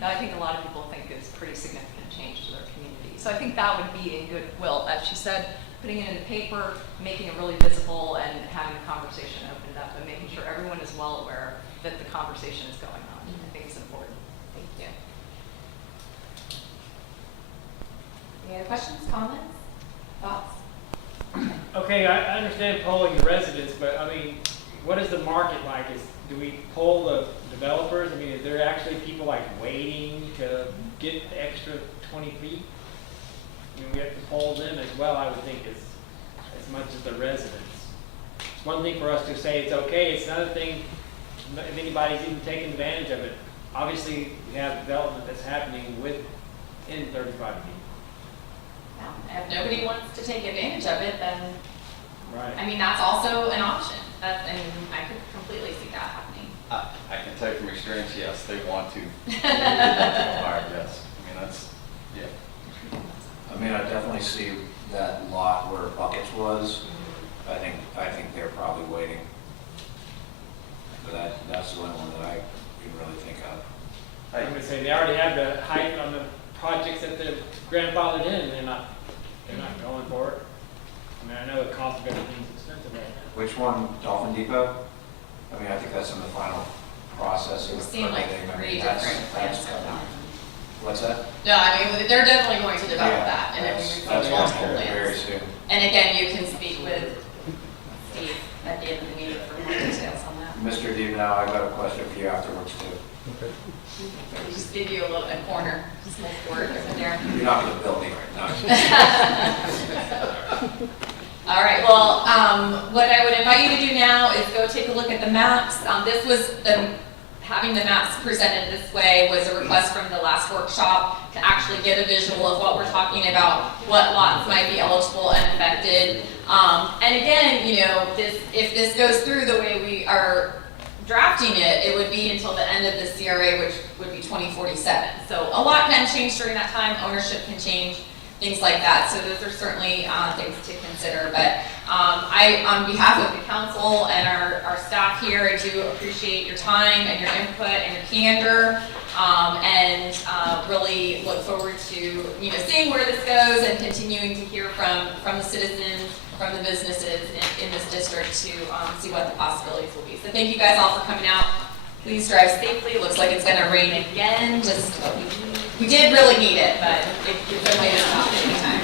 that I think a lot of people think is pretty significant change to their community. So I think that would be in goodwill, as she said, putting it in the paper, making it really visible, and having the conversation opened up, and making sure everyone is well aware that the conversation is going on. I think it's important. Thank you. Any other questions, comments, thoughts? Okay, I understand polling the residents, but I mean, what is the market like? Do we poll the developers? I mean, is there actually people like waiting to get the extra 20 feet? I mean, we have to poll them as well, I would think, as much as the residents. It's one thing for us to say it's okay. It's another thing if anybody's even taking advantage of it. Obviously, we have development that's happening within 35 feet. If nobody wants to take advantage of it, then right. I mean, that's also an option. And I could completely see that happening. I can tell you from experience, yes, they want to. They want to acquire, yes. I mean, that's, yeah. I mean, I definitely see that lot where Buckets was. I think they're probably waiting. But that's the only one that I can really think of. I'm gonna say they already have the height on the projects that they're grandfathered in, and they're not going for it. I mean, I know the cost of everything's expensive right now. Which one, Dolphin Depot? I mean, I think that's in the final process. We've seen like I mean, 3 that's different plans for coming. that. What's that? No, I mean, they're definitely going to develop Yeah, that, and then we that's received multiple coming very plans. soon. And again, you can speak with Steve at the end of the meeting for more details on that. Mr. Deebenow, I got a question for you afterwards too. We'll just give you a little bit corner, just more work over there. You're not gonna bill me right now. All right, well, what I would invite you to do now is go take a look at the maps. This was, having the maps presented this way was a request from the last workshop to actually get a visual of what we're talking about, what lots might be eligible and affected. And again, you know, if this goes through the way we are drafting it, it would be until the end of the CRA, which would be 2047. So a lot can change during that time, ownership can change, things like that. So those are certainly things to consider. But on behalf of the council and our staff here, I do appreciate your time and your input and your candor, and really look forward to seeing where this goes and continuing to hear from the citizens, from the businesses in this district to see what the possibilities will be. So thank you guys all for coming out. Please drive safely. It looks like it's going to rain again. Just we did really need it, but it's okay to stop anytime.